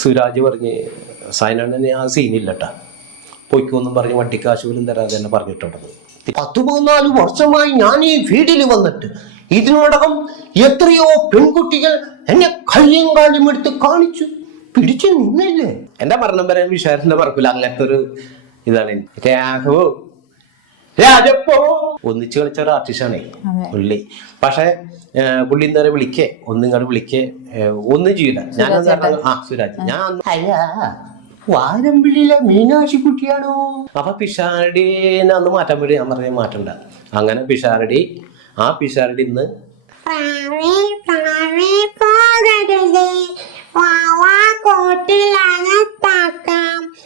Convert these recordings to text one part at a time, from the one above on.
സുരാജ് പറഞ്ഞ് സൈനണ്ണന് ആ സീനില്ലട്ടാ, പൊയ്ക്കൊന്നും പറഞ്ഞ് വണ്ടിക്കാശ് പോലും തരാതെ തന്നെ പറഞ്ഞിട്ടുണ്ടത്. 14 വർഷമായി ഞാൻ ഈ ഫീൽഡിൽ വന്നിട്ട് ഇതിനോടകം എത്രയോ പെൺകുട്ടികൾ എന്നെ കയ്യും കാലും എടുത്ത് കാണിച്ചു പിടിച്ചു നിന്നില്ലേ. എന്റെ മരണം വരെ വിഷാരത്തിന്റെ പറക്കില്ല. അങ്ങനത്തെ ഒരു ഇതാണ് രാഘവോ രാജപ്പോ ഒന്നിച്ച് കളിച്ച ഒരു ആർട്ടിസ്റ്റാണേ പുള്ളി. പക്ഷെ പുള്ളി ഇന്നേരം വിളിക്കേ ഒന്നിങ്ങോട്ട് വിളിക്കേ ഒന്നും ചെയ്യില്ല. ഞാൻ സുരാജ് ഞാൻ വാരമ്പിളിയിലെ മീനാക്ഷി കുട്ടിയാണോ? അപ്പൊ പിഷാരടിനെ അന്ന് മാറ്റാൻ വേണ്ടി ഞാൻ പറഞ്ഞ മാറ്റണ്ട. അങ്ങനെ പിഷാരടി ഇന്ന്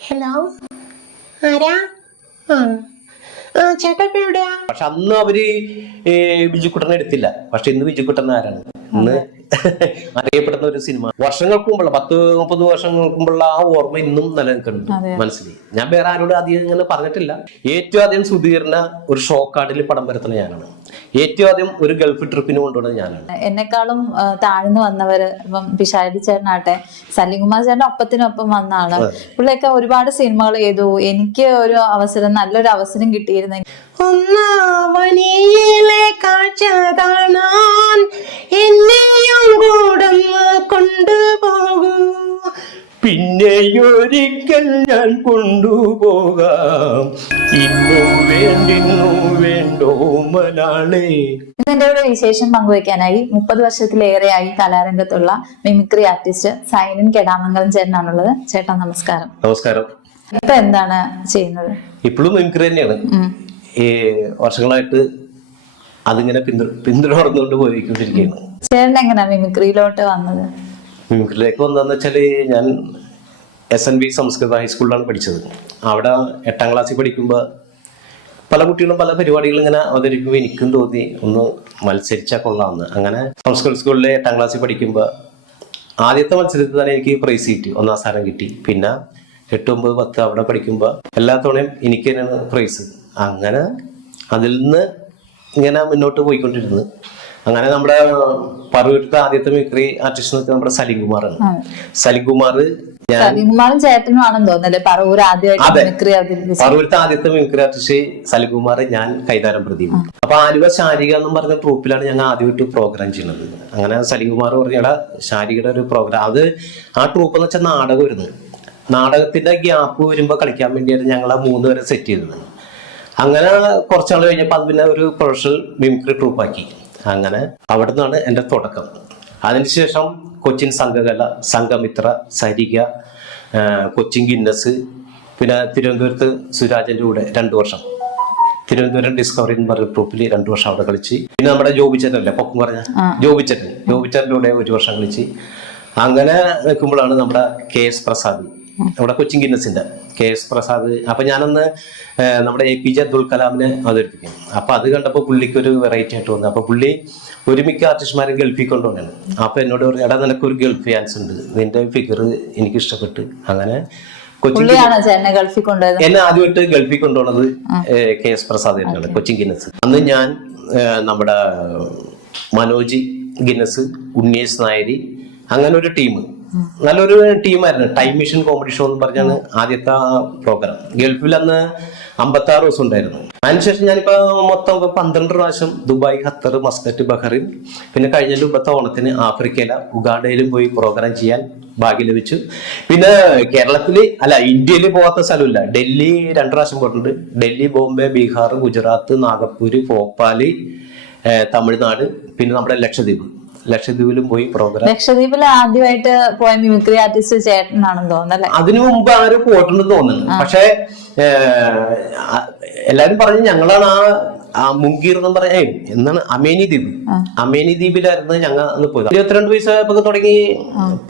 ഹലോ ആരാ? ചേട്ടാ എവിടെയാ? പക്ഷെ അന്ന് അവര് ബിജുക്കുട്ടനെ എടുത്തില്ല. പക്ഷെ ഇന്ന് ബിജുക്കുട്ടൻ ആരാണ്? ഇന്ന് അറിയപ്പെടുന്ന ഒരു സിനിമ. വർഷങ്ങൾക്ക് മുമ്പുള്ള 10-30 വർഷങ്ങൾക്ക് മുമ്പുള്ള ആ ഓർമ്മ ഇന്നും നിലനിൽക്കുന്നുണ്ട് മനസ്സിൽ. ഞാൻ വേറെ ആരോട് അധികം ഇങ്ങനെ പറഞ്ഞിട്ടില്ല. ഏറ്റവും ആദ്യം സുധീറിനെ ഒരു ഷോക്കാർഡിൽ പടം വരുത്തുന്ന ഞാനാണ്. ഏറ്റവും ആദ്യം ഒരു ഗൾഫ് ട്രിപ്പിന് കൊണ്ടുപോകുന്നത് ഞാനാണ്. എന്നെക്കാളും താഴ്ന്നു വന്നവര് ഇപ്പം പിഷാരടി ചേട്ടനാട്ടെ, സലീംകുമാർ ചേട്ടൻ ഒപ്പത്തിനൊപ്പം വന്ന ആള്. പുള്ളിയൊക്കെ ഒരുപാട് സിനിമകൾ ചെയ്തു. എനിക്ക് ഒരു അവസരം, നല്ലൊരു അവസരം കിട്ടിയിരുന്നെങ്കിൽ ഒന്നാവനിയിലെ കാഴ്ച കാണാൻ എന്നെയും കൂടെ കൊണ്ടുപോകൂ, പിന്നെയൊരിക്കൽ ഞാൻ കൊണ്ടുപോകാം, ഇന്നും വേണ്ടോ മലാളെ. ഇതിന്റെ ഒരു വിശേഷം പങ്കുവയ്ക്കാനായി 30 വർഷത്തിലേറെയായി കലാരംഗത്തുള്ള മിമിക്രി ആർട്ടിസ്റ്റ് സൈനൻ കെടാമംഗലം ചേട്ടനാണുള്ളത്. ചേട്ടാ നമസ്കാരം. നമസ്കാരം. ഇപ്പൊ എന്താണ് ചെയ്യുന്നത്? ഇപ്പോഴും മിമിക്രി തന്നെയാണ്. ഈ വർഷങ്ങളായിട്ട് അതിങ്ങനെ പിന്തുടർന്നുകൊണ്ട് പോയിക്കൊണ്ടിരിക്കുകയാണ്. ചേട്ടൻ എങ്ങനെയാ മിമിക്രിയിലോട്ട് വന്നത്? മിമിക്രിയിലേക്ക് വന്നതെന്ന് വെച്ചാല് ഞാൻ SNB സംസ്കൃത ഹൈസ്കൂളിലാണ് പഠിച്ചത്. അവിടെ 8ാം ക്ലാസ്സിൽ പഠിക്കുമ്പോൾ പല കുട്ടികളും പല പരിപാടികളും ഇങ്ങനെ അവതരിക്കുമ്പോൾ എനിക്കും തോന്നി ഒന്ന് മത്സരിച്ചാൽ കൊള്ളാമെന്ന്. അങ്ങനെ സംസ്കൃത സ്കൂളിലെ 8ാം ക്ലാസ്സിൽ പഠിക്കുമ്പോൾ ആദ്യത്തെ മത്സരത്തിൽ തന്നെ എനിക്ക് പ്രൈസ് കിട്ടി, 1ാം സ്ഥാനം കിട്ടി. പിന്നെ 8, 9, 10 അവിടെ പഠിക്കുമ്പോൾ എല്ലാ തവണയും എനിക്ക് തന്നെയാണ് പ്രൈസ്. അങ്ങനെ അതിൽ നിന്ന് ഇങ്ങനെ മുന്നോട്ട് പോയിക്കൊണ്ടിരുന്നത്. അങ്ങനെ നമ്മുടെ പറവൂരത്തെ ആദ്യത്തെ മിമിക്രി ആർട്ടിസ്റ്റ് എന്ന് നമ്മുടെ സലീംകുമാറാണ്. സലീംകുമാറും ചേട്ടനും ആണെന്ന് തോന്നുന്നല്ലേ പറവൂർ ആദ്യമായിട്ട്? പറവൂരത്തെ ആദ്യത്തെ മിമിക്രി ആർട്ടിസ്റ്റ് സലീംകുമാർ, ഞാൻ കൈതാരം പ്രദീപ്. അപ്പൊ ആലുവ ശാരിക എന്നും പറഞ്ഞ ട്രൂപ്പിലാണ് ഞങ്ങൾ ആദ്യമായിട്ട് പ്രോഗ്രാം ചെയ്യുന്നത്. അങ്ങനെ സലീംകുമാർ പറഞ്ഞ ശാരികയുടെ ഒരു പ്രോഗ്രാം, അത് ആ ട്രൂപ്പ് എന്ന് വെച്ചാൽ നാടകം വരുന്നത്. നാടകത്തിന്റെ ഗ്യാപ്പ് വരുമ്പോ കളിക്കാൻ വേണ്ടിയാണ് ഞങ്ങൾ ആ 3 പേരെ സെറ്റ് ചെയ്തത്. അങ്ങനെ കുറച്ചാൾ കഴിഞ്ഞപ്പോൾ അത് പിന്നെ ഒരു പ്രൊഫഷണൽ മിമിക്രി ട്രൂപ്പാക്കി. അങ്ങനെ അവിടെ നിന്നാണ് എൻ്റെ തുടക്കം. അതിനുശേഷം കൊച്ചിൻ സംഘകല, സംഘമിത്ര, സരിക, കൊച്ചിൻ ഗിന്നസ്, പിന്നെ തിരുവനന്തപുരത്ത് സുരാജന്റെ കൂടെ 2 വർഷം തിരുവനന്തപുരം ഡിസ്കവറി എന്ന് പറഞ്ഞ ട്രൂപ്പിൽ 2 വർഷം അവിടെ കളിച്ച്. പിന്നെ നമ്മുടെ ജോബിച്ചേട്ടനല്ലേ പൊക്കം പറഞ്ഞ ജോബിച്ചേട്ടൻ്റെ കൂടെ 1 വർഷം കളിച്ച്. അങ്ങനെ നിൽക്കുമ്പോഴാണ് നമ്മുടെ KS പ്രസാദ്, നമ്മുടെ കൊച്ചിൻ ഗിന്നസിന്റെ KS പ്രസാദ്. അപ്പൊ ഞാനന്ന് നമ്മുടെ APJ അബ്ദുൽ കലാമിനെ അവതരിപ്പിക്കും. അപ്പൊ അത് കണ്ടപ്പോൾ പുള്ളിക്ക് ഒരു വെറൈറ്റി ആയിട്ട് വന്നു. അപ്പൊ പുള്ളി ഒരുമിക്ക ആർട്ടിസ്റ്റ്മാരെ ഗൾഫിൽ കൊണ്ടുവന്നാണ്. അപ്പൊ എന്നോട് പറഞ്ഞു, എടാ നിനക്കൊരു ഗൾഫ് ഫാൻസ് ഉണ്ട്, നിന്റെ ഫിഗർ എനിക്ക് ഇഷ്ടപ്പെട്ട്. അങ്ങനെ എന്നെ ആദ്യമായിട്ട് ഗൾഫിൽ കൊണ്ടുപോകുന്നത് KS പ്രസാദ് ആയിട്ടാണ്, കൊച്ചിൻ ഗിന്നസ്. അന്ന് ഞാൻ നമ്മുടെ മനോജ് ഗിന്നസ്, ഉണ്ണീസ് നായരി, അങ്ങനെ ഒരു ടീം, നല്ലൊരു ടീമായിരുന്നു. ടൈം മിഷൻ കോമഡി ഷോ എന്ന് പറഞ്ഞാണ് ആദ്യത്തെ പ്രോഗ്രാം. ഗൾഫിൽ അന്ന് 56 ദിവസം ഉണ്ടായിരുന്നു. അതിനുശേഷം ഞാനിപ്പോ മൊത്തം 12 പ്രാവശ്യം ദുബായ്, ഖത്തർ, മസ്കറ്റ്, ബഹ്റിൻ, പിന്നെ കഴിഞ്ഞ മുമ്പത്തെ ഓണത്തിന് ആഫ്രിക്കയില ഉഗാണ്ടയിലും പോയി പ്രോഗ്രാം ചെയ്യാൻ ഭാഗ്യം ലഭിച്ചു. പിന്നെ കേരളത്തില് ഇന്ത്യയിൽ പോകാത്ത സ്ഥലമില്ല. ഡൽഹി 2 പ്രാവശ്യം പോയിട്ടുണ്ട്. ഡൽഹി, ബോംബെ, ബീഹാർ, ഗുജറാത്ത്, നാഗപ്പൂര്, ഭോപ്പാല്, തമിഴ്നാട്, പിന്നെ നമ്മുടെ ലക്ഷദ്വീപിലും പോയി പ്രോഗ്രാം. ലക്ഷദ്വീപിൽ ആദ്യമായിട്ട് പോയ മിമിക്രി ആർട്ടിസ്റ്റ് ചേട്ടനാണെന്ന് തോന്നുന്നല്ലേ? അതിനു മുമ്പ് ആരും പോയിട്ടുണ്ടെന്ന് തോന്നുന്നു. പക്ഷെ എല്ലാരും പറഞ്ഞു ഞങ്ങളാണ് ആ മുങ്കീർ എന്ന് പറയാ എന്താണ് അമേനി ദ്വീപിലായിരുന്നു ഞങ്ങൾ അന്ന് പോയത്. 22 വയസ്സായപ്പോ തുടങ്ങി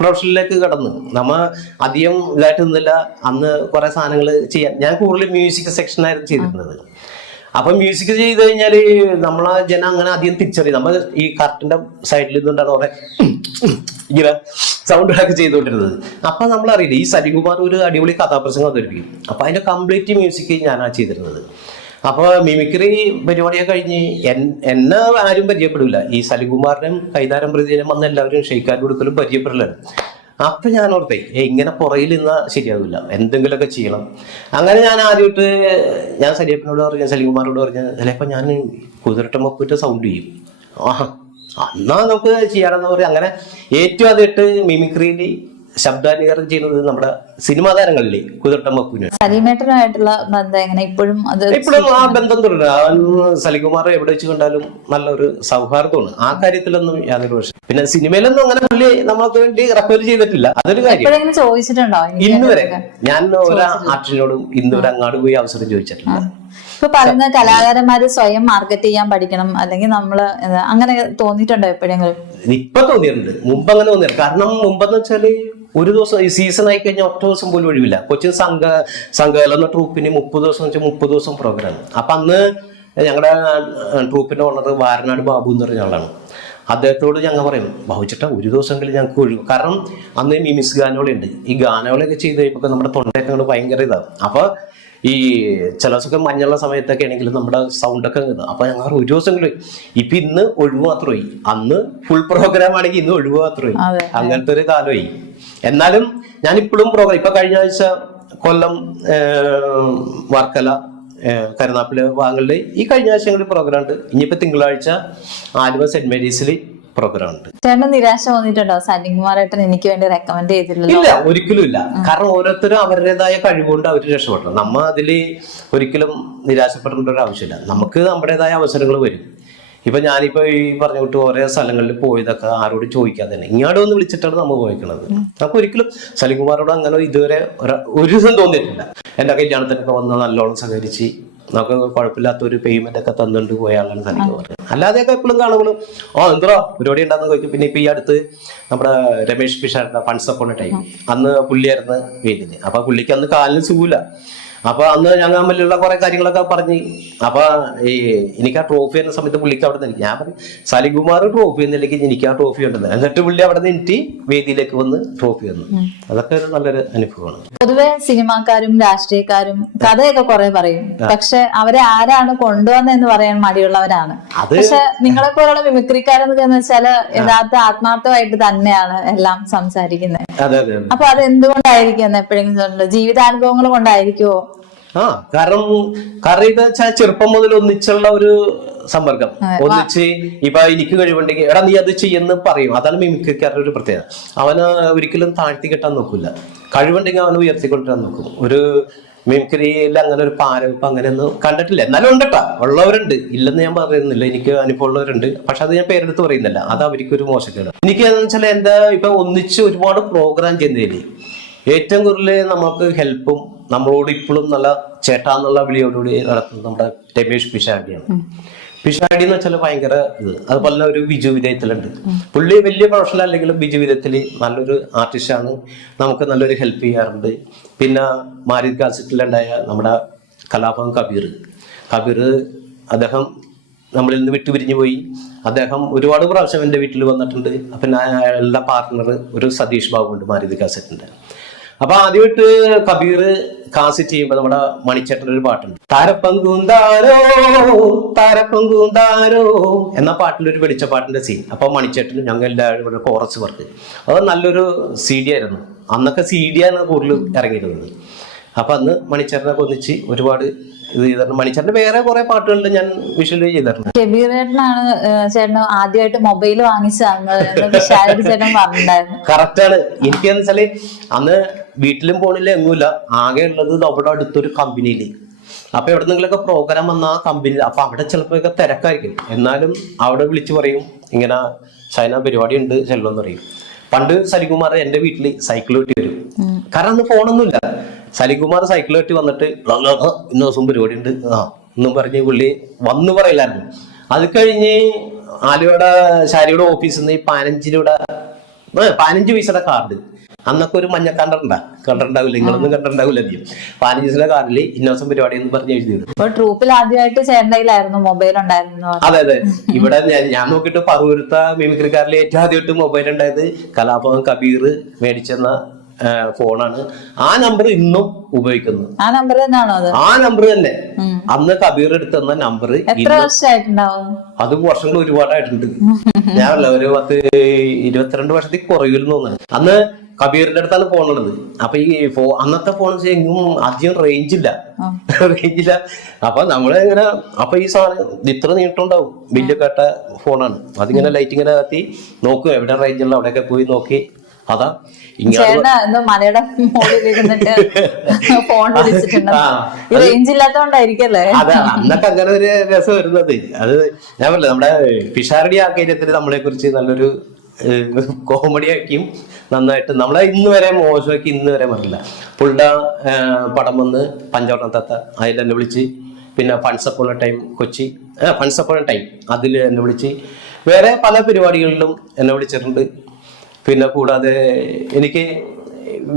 പ്രൊഫഷനിലേക്ക് കടന്നു. നമ്മ അധികം ഇതായിട്ട് നിന്നില്ല. അന്ന് കുറെ സാധനങ്ങൾ ചെയ്യാൻ, ഞാൻ കൂടുതൽ മ്യൂസിക് സെക്ഷനായിരുന്നു ചെയ്തിരുന്നത്. അപ്പൊ മ്യൂസിക് ചെയ്ത് കഴിഞ്ഞാല് നമ്മളെ ജനം അങ്ങനെ അധികം തിരിച്ചറിയും. നമ്മൾ ഈ കറക്റ്റിന്റെ സൈഡിൽ നിന്നുകൊണ്ടാണ് കുറെ ഇങ്ങനെ സൗണ്ടുകളൊക്കെ ചെയ്തുകൊണ്ടിരുന്നത്. അപ്പൊ നമ്മളറിയില്ല ഈ സലീംകുമാർ ഒരു അടിപൊളി കഥാപ്രസംഗം അവതരിപ്പിക്കും. അപ്പൊ അതിന്റെ കംപ്ലീറ്റ് മ്യൂസിക് ഞാനാണ് ചെയ്തിരുന്നത്. അപ്പൊ മിമിക്രി പരിപാടിയൊക്കെ കഴിഞ്ഞ് എന്നെ ആരും പരിചയപ്പെടില്ല. ഈ സലീംകുമാറിനും കൈതാരം പ്രതിനും അന്ന് എല്ലാവരും ഷെയ്ക്കാൻ കൊടുക്കലും പരിചയപ്പെടില്ല. അപ്പൊ ഞാൻ ഓർത്തേ ഇങ്ങനെ പുറകിൽ നിന്നാ ശരിയാവില്ല, എന്തെങ്കിലുമൊക്കെ ചെയ്യണം. അങ്ങനെ ഞാൻ ആദ്യമായിട്ട് ഞാൻ സലിയപ്പനോട് പറഞ്ഞു, സലികുമാറോട് പറഞ്ഞു, ചിലപ്പോ ഞാൻ കുതിരട്ടമ്മപ്പിട്ട് സൗണ്ട് ചെയ്യും. എന്നാ നമുക്ക് ചെയ്യാമെന്ന് പറയും. അങ്ങനെ ഏറ്റവും ആദ്യമായിട്ട് മിമിക്രിയിൽ ശബ്ദാനുകരണം ചെയ്യുന്നത് നമ്മുടെ സിനിമാ താരങ്ങളിലെ കുതിരട്ടമ്മപ്പിന്. സലീമേട്ടനുമായിട്ടുള്ള ബന്ധം എങ്ങനെ ഇപ്പോഴും? ഇപ്പോഴും ആ ബന്ധം തുടരുന്നത്. സലികുമാർ എവിടെ വെച്ച് കണ്ടാലും നല്ലൊരു സൗഹാർദ്ദമാണ്. ആ കാര്യത്തിലൊന്നും യാതൊരു പ്രശ്നം. പിന്നെ സിനിമയിലൊന്നും അങ്ങനെ പുള്ളി നമ്മൾക്ക് വേണ്ടി റെഫർ ചെയ്തിട്ടില്ല. അതൊരു കാര്യം. ചോദിച്ചിട്ടുണ്ടോ ഇന്ന് വരെ ഞാൻ ഒരു ആർട്ടിസ്റ്റിനോടും ഇന്ന് വരെ അങ്ങാട് പോയി അവസരം ചോദിച്ചിട്ടില്ല. ഇപ്പൊ പറയുന്ന കലാകാരന്മാര് സ്വയം മാർക്കറ്റ് ചെയ്യാൻ പഠിക്കണം, അല്ലെങ്കിൽ നമ്മള് അങ്ങനെ തോന്നിയിട്ടുണ്ടോ എപ്പോഴെങ്കിലും? ഇപ്പൊ തോന്നിയിട്ടുണ്ട്, മുമ്പ് അങ്ങനെ തോന്നിയിട്ടുണ്ട്. കാരണം മുമ്പെന്ന് വെച്ചാല് ഒരു ദിവസം ഈ സീസൺ ആയി കഴിഞ്ഞാൽ ഒറ്റ ദിവസം പോലും ഒഴിവില്ല. കൊച്ചിൻ സംഘകല എന്ന ട്രൂപ്പിന് 30 ദിവസം വെച്ചാൽ 30 ദിവസം പ്രോഗ്രാം. അപ്പൊ അന്ന് ഞങ്ങളുടെ ട്രൂപ്പിന്റെ ഓണർ വാരനാട് ബാബു എന്ന് പറഞ്ഞ ആളാണ്. അദ്ദേഹത്തോട് ഞങ്ങൾ പറയും, ബാബുച്ചേട്ടാ ഒരു ദിവസമെങ്കിലും ഞങ്ങൾക്ക് ഒഴിവ്. കാരണം അന്ന് മിമിക്സ് ഗാനോളി ഉണ്ട്. ഈ ഗാനോളൊക്കെ ചെയ്ത് കഴിയുമ്പോൾ നമ്മുടെ തൊണ്ടയൊക്കെ ഭയങ്കര ഇതാണ്. അപ്പൊ ഈ ചില ദിവസമൊക്കെ മഞ്ഞുള്ള സമയത്തൊക്കെ ആണെങ്കിലും നമ്മുടെ സൗണ്ടൊക്കെ കിട്ടും. അപ്പൊ ഞങ്ങൾ ഒരു ദിവസമെങ്കിലും, ഇപ്പൊ ഇന്ന് ഒഴിവ് മാത്രമായി, അന്ന് ഫുൾ പ്രോഗ്രാം ആണെങ്കിൽ ഇന്ന് ഒഴിവ് മാത്രമായി. അങ്ങനത്തെ ഒരു കാലമായി. എന്നാലും ഞാൻ ഇപ്പോഴും പ്രോഗ്രാം, ഇപ്പൊ കഴിഞ്ഞ ആഴ്ച കൊല്ലം, വർക്കല, കരുനാപ്പില് ഭാഗങ്ങളിൽ ഈ കഴിഞ്ഞ ആഴ്ചകളിൽ പ്രോഗ്രാം ഉണ്ട്. ഇനിയിപ്പോ തിങ്കളാഴ്ച ആലുവ സെന്റ് മേരീസിൽ പ്രോഗ്രാം ഉണ്ട്. ചേട്ടന് നിരാശ തോന്നിയിട്ടുണ്ടോ? സലിംകുമാറേട്ടൻ എനിക്ക് വേണ്ടി റെക്കമെൻഡ് ചെയ്തിട്ടില്ല? ഇല്ല, ഒരിക്കലും ഇല്ല. കാരണം ഓരോരുത്തരും അവരുടേതായ കഴിവുകൊണ്ട് അവർ രക്ഷപ്പെടണം. നമ്മ അതില് ഒരിക്കലും നിരാശപ്പെടേണ്ട ഒരു ആവശ്യമില്ല. നമുക്ക് നമ്മുടേതായ അവസരങ്ങൾ വരും. ഇപ്പൊ ഞാനിപ്പോ ഈ പറഞ്ഞ വിട്ട് ഓരോ സ്ഥലങ്ങളിൽ പോയതൊക്കെ ആരോട് ചോദിക്കാതെ തന്നെ ഇങ്ങോട്ട് ഒന്ന് വിളിച്ചിട്ടാണ് നമ്മൾ പോയിക്കണത്. നമുക്ക് ഒരിക്കലും സലിംകുമാറോട് അങ്ങനെ ഇതുവരെ ഒരു ദിവസം തോന്നിയിട്ടില്ല. എന്റെ കല്യാണത്തിനൊക്കെ വന്ന് നല്ലോണം സഹകരിച്ച് നമുക്ക് കുഴപ്പമില്ലാത്ത ഒരു പേയ്മെന്റ് ഒക്കെ തന്നുകൊണ്ട് പോയ ആളാണ് സലിംകുമാർ. അല്ലാതെയൊക്കെ എപ്പോഴും കാണുമ്പോഴും എന്തോ പരിപാടി ഉണ്ടാകുന്ന ചോദിക്കും. പിന്നെ ഇപ്പൊ ഈ അടുത്ത് നമ്മുടെ രമേഷ് പിഷാറിന്റെ ഫണ്ട്സ് അപ്പോൺ ടൈം അന്ന് പുള്ളിയായിരുന്നു വേദിയില്. അപ്പൊ പുള്ളിക്ക് അന്ന് കാലിന് സുഖമില്ല. അപ്പൊ അന്ന് ഞങ്ങൾ തമ്മിലുള്ള കുറെ കാര്യങ്ങളൊക്കെ പറഞ്ഞ്, അപ്പൊ ഈ എനിക്ക് ആ ട്രോഫി എന്ന സമയത്ത് പുള്ളിക്ക് അവിടെ നിന്ന് ഞാൻ പറയും, സലിംകുമാർ ട്രോഫി എന്നില്ലെങ്കിൽ എനിക്ക് ആ ട്രോഫി ഉണ്ടെന്ന്. എന്നിട്ട് പുള്ളി അവിടെ നിന്ന് വേദിയിലേക്ക് വന്ന് ട്രോഫി വന്നു. അതൊക്കെ ഒരു നല്ലൊരു അനുഭവമാണ്. പൊതുവെ സിനിമാക്കാരും രാഷ്ട്രീയക്കാരും കഥയൊക്കെ കുറെ പറയും, പക്ഷെ അവരെ ആരാണ് കൊണ്ടുവന്നെന്ന് പറയാൻ മടിയുള്ളവരാണ്. പക്ഷെ നിങ്ങളെ പോലുള്ള മിമിക്രിക്കാരെന്ന് വെച്ചാല് യഥാർത്ഥ ആത്മാർത്ഥമായിട്ട് തന്നെയാണ് എല്ലാം സംസാരിക്കുന്നത്. അപ്പൊ അത് എന്തുകൊണ്ടായിരിക്കും? എപ്പോഴെങ്കിലും ജീവിതാനുഭവങ്ങൾ കൊണ്ടായിരിക്കുമോ? കാരണം ഇത് വെച്ചാൽ ചെറുപ്പം മുതൽ ഒന്നിച്ചുള്ള ഒരു സമ്പർക്കം. ഒന്നിച്ച് ഇപ്പൊ എനിക്ക് കഴിവുണ്ടെങ്കിൽ എടാ നീ അത് ചെയ്യുന്ന പറയും. അതാണ് മിമിക്രിക്കാരുടെ ഒരു പ്രത്യേകത. അവന് ഒരിക്കലും താഴ്ത്തി കെട്ടാൻ നോക്കില്ല. കഴിവുണ്ടെങ്കിൽ അവന് ഉയർത്തിക്കൊണ്ടിരാൻ നോക്കും. ഒരു മിമിക്രിയിൽ അങ്ങനെ ഒരു പാരവെപ്പ് അങ്ങനെയൊന്നും കണ്ടിട്ടില്ല. എന്നാലും ഉണ്ടട്ടാ, ഉള്ളവരുണ്ട്, ഇല്ലെന്ന് ഞാൻ പറയുന്നില്ല. എനിക്ക് അനുഭവമുള്ളവരുണ്ട്. പക്ഷെ അത് ഞാൻ പേരെടുത്ത് പറയുന്നില്ല. അത് അവർക്കൊരു മോശക്കേട്. എനിക്ക് എന്ന് വെച്ചാൽ എന്താ ഇപ്പൊ ഒന്നിച്ച് ഒരുപാട് പ്രോഗ്രാം ചെയ്യുന്നതിൽ ഏറ്റവും കൂടുതൽ നമുക്ക് ഹെൽപ്പും നമ്മളോട് ഇപ്പോഴും നല്ല ചേട്ടാന്നുള്ള വിളിയോടുകൂടി നടത്തുന്നത് നമ്മുടെ രമേഷ് പിഷാടിയാണ്. പിഷാടി എന്ന് വെച്ചാൽ ഭയങ്കര ഇത്. അതുപോലെ ഒരു ബിജു വിധേയത്തിലുണ്ട്. പുള്ളി വലിയ പ്രൊഫഷണൽ അല്ലെങ്കിലും ബിജു വിധേയത്തിൽ നല്ലൊരു ആർട്ടിസ്റ്റാണ്. നമുക്ക് നല്ലൊരു ഹെൽപ്പ് ചെയ്യാറുണ്ട്. പിന്നെ മാരിദ് കാസറ്റിലുണ്ടായ നമ്മുടെ കലാഭവൻ കബീർ അദ്ദേഹം നമ്മളിൽ നിന്ന് വിട്ടുപിരിഞ്ഞു പോയി. അദ്ദേഹം ഒരുപാട് പ്രാവശ്യം എൻ്റെ വീട്ടിൽ വന്നിട്ടുണ്ട്. പിന്നെ അയാളുടെ പാർട്ട്ണർ ഒരു സതീഷ് ബാബു ഉണ്ട് മാരിദ് കാസറ്റിന്റെ. അപ്പൊ ആദ്യമായിട്ട് കബീർ കാസറ്റ് ചെയ്യുമ്പോ നമ്മുടെ മണിച്ചേട്ടൻ്റെ ഒരു പാട്ടുണ്ട്, താരപ്പങ്കൂന്താരോ എന്ന പാട്ടിലൊരു വെളിച്ചപ്പാട്ടിന്റെ സീൻ. അപ്പൊ മണിച്ചേട്ടന് ഞങ്ങൾ എല്ലാവരും ഇവിടെ കോറസ് വർക്ക്. അത് നല്ലൊരു CD ആയിരുന്നു. അന്നൊക്കെ CD ആണ് കൂടുതൽ ഇറങ്ങിയിരുന്നത്. അപ്പൊ അന്ന് മണിച്ചേട്ടനൊക്കെ ഒന്നിച്ച് ഒരുപാട് ഇത് ചെയ്തിട്ടുണ്ട്. മണിച്ചേട്ടന്റെ വേറെ കുറെ പാട്ടുകളിൽ ഞാൻ വിഷ്വൽ ചെയ്തിട്ടുണ്ട്. ഷബീറേട്ടനാണ് ചേട്ടന് ആദ്യമായിട്ട് മൊബൈൽ വാങ്ങിച്ചു തന്നത് ചേട്ടൻ പറഞ്ഞിട്ടുണ്ടായിരുന്നു. കറക്റ്റാണ്. എനിക്കെന്ന് വെച്ചാല് അന്ന് വീട്ടിലും പോണില്ല, എങ്ങുമില്ല. ആകെ ഉള്ളത് അവിടെ അടുത്തൊരു കമ്പനിയില്. അപ്പൊ എവിടെന്നെങ്കിലൊക്കെ പ്രോഗ്രാം വന്ന ആ കമ്പനി, അപ്പൊ അവിടെ ചിലപ്പോ തിരക്കായിരിക്കും. എന്നാലും അവിടെ വിളിച്ചു പറയും, ഇങ്ങനെ ചൈന പരിപാടി ഉണ്ട് ചെല്ലുമെന്ന് പറയും. പണ്ട് സലികുമാർ എന്റെ വീട്ടിൽ സൈക്കിൾ വെട്ടി വരും. കാരണം അന്ന് ഫോണൊന്നുമില്ല. സലികുമാർ സൈക്കിൾ വെട്ടി വന്നിട്ട് ഇന്ന് ദിവസം പരിപാടി ഉണ്ട് എന്നും പറഞ്ഞ് പുള്ളി വന്ന് പറയില്ലായിരുന്നു. അത് കഴിഞ്ഞ് ആലുവയുടെ ശാരിയുടെ ഓഫീസിൽ നിന്ന് 15 പൈസയുടെ കാർഡ്, അന്നൊക്കെ ഒരു മഞ്ഞ കണ്ടിട്ടുണ്ടാവില്ല, നിങ്ങളൊന്നും കണ്ടിട്ടുണ്ടാവില്ല അധികം. 15 പൈസയുടെ കാർഡിൽ ഇന്ന ദിവസം പരിപാടി എന്ന് പറഞ്ഞ് എഴുതിയിടും. ട്രൂപ്പിൽ ആദ്യമായിട്ട് ചേട്ടനായിരുന്നു മൊബൈൽ ഉണ്ടായിരുന്നു. അതെ. ഇവിടെ ഞാൻ നോക്കിയിട്ട് പറവൂരത്ത മിമിക്രിക്കാരിൽ ഏറ്റവും ആദ്യമായിട്ട് മൊബൈൽ ഉണ്ടായത് കലാഭവൻ കബീർ മേടിച്ചെന്ന ഫോണാണ്. ആ നമ്പർ ഇന്നും ഉപയോഗിക്കുന്നു. ആ നമ്പർ തന്നെയാണോ അത്? ആ നമ്പർ തന്നെ. അന്ന് കബീർ എടുത്ത് തന്ന നമ്പർ. എത്ര വർഷമായിട്ടുണ്ടാവും? അത് വർഷങ്ങൾ ഒരുപാടായിട്ടുണ്ട്. ഞാനല്ല ഒരു 22 വർഷത്തിൽ കുറവിൽ തോന്നുന്നു. അന്ന് കബീറിന്റെ അടുത്താണ് ഫോണുള്ളത്. അപ്പൊ ഈ അന്നത്തെ ഫോൺ എങ്ങും അധികം റേഞ്ചില്ല. അപ്പൊ നമ്മള് ഇങ്ങനെ അപ്പൊ ഈ സാധനം ഇത്ര നീട്ടുണ്ടാവും, വലിയ കേട്ട ഫോണാണ്. അതിങ്ങനെ ലൈറ്റ് ഇങ്ങനെ കത്തി നോക്കും, എവിടെ റേഞ്ചുള്ള അവിടെയൊക്കെ പോയി നോക്കി. അതാ മലയുടെ മുകളിൽ ഇരുന്നിട്ട് ഫോൺ വിളിച്ചിട്ടുണ്ട്. റേഞ്ച് ഇല്ലാത്തോണ്ടായിരിക്കല്ലേ? അതെ, അന്നൊക്കെ അങ്ങനെ ഒരു രസം വരുന്നത്. അത് ഞാൻ പറഞ്ഞില്ല, നമ്മുടെ പിഷാരടി ആ കാര്യത്തിൽ നമ്മളെ കുറിച്ച് നല്ലൊരു കോമഡി ആക്കിയും നന്നായിട്ട് നമ്മളെ ഇന്ന് വരെ മോശമാക്കി ഇന്ന് വരെ പറഞ്ഞില്ല. പുള്ളുടെ പടം വന്ന് പഞ്ചവടം തത്ത അതിൽ എന്നെ വിളിച്ച്, പിന്നെ funds upon time Kochi, funds upon time അതിൽ എന്നെ വിളിച്ച്, വേറെ പല പരിപാടികളിലും എന്നെ വിളിച്ചിട്ടുണ്ട്. പിന്നെ കൂടാതെ എനിക്ക്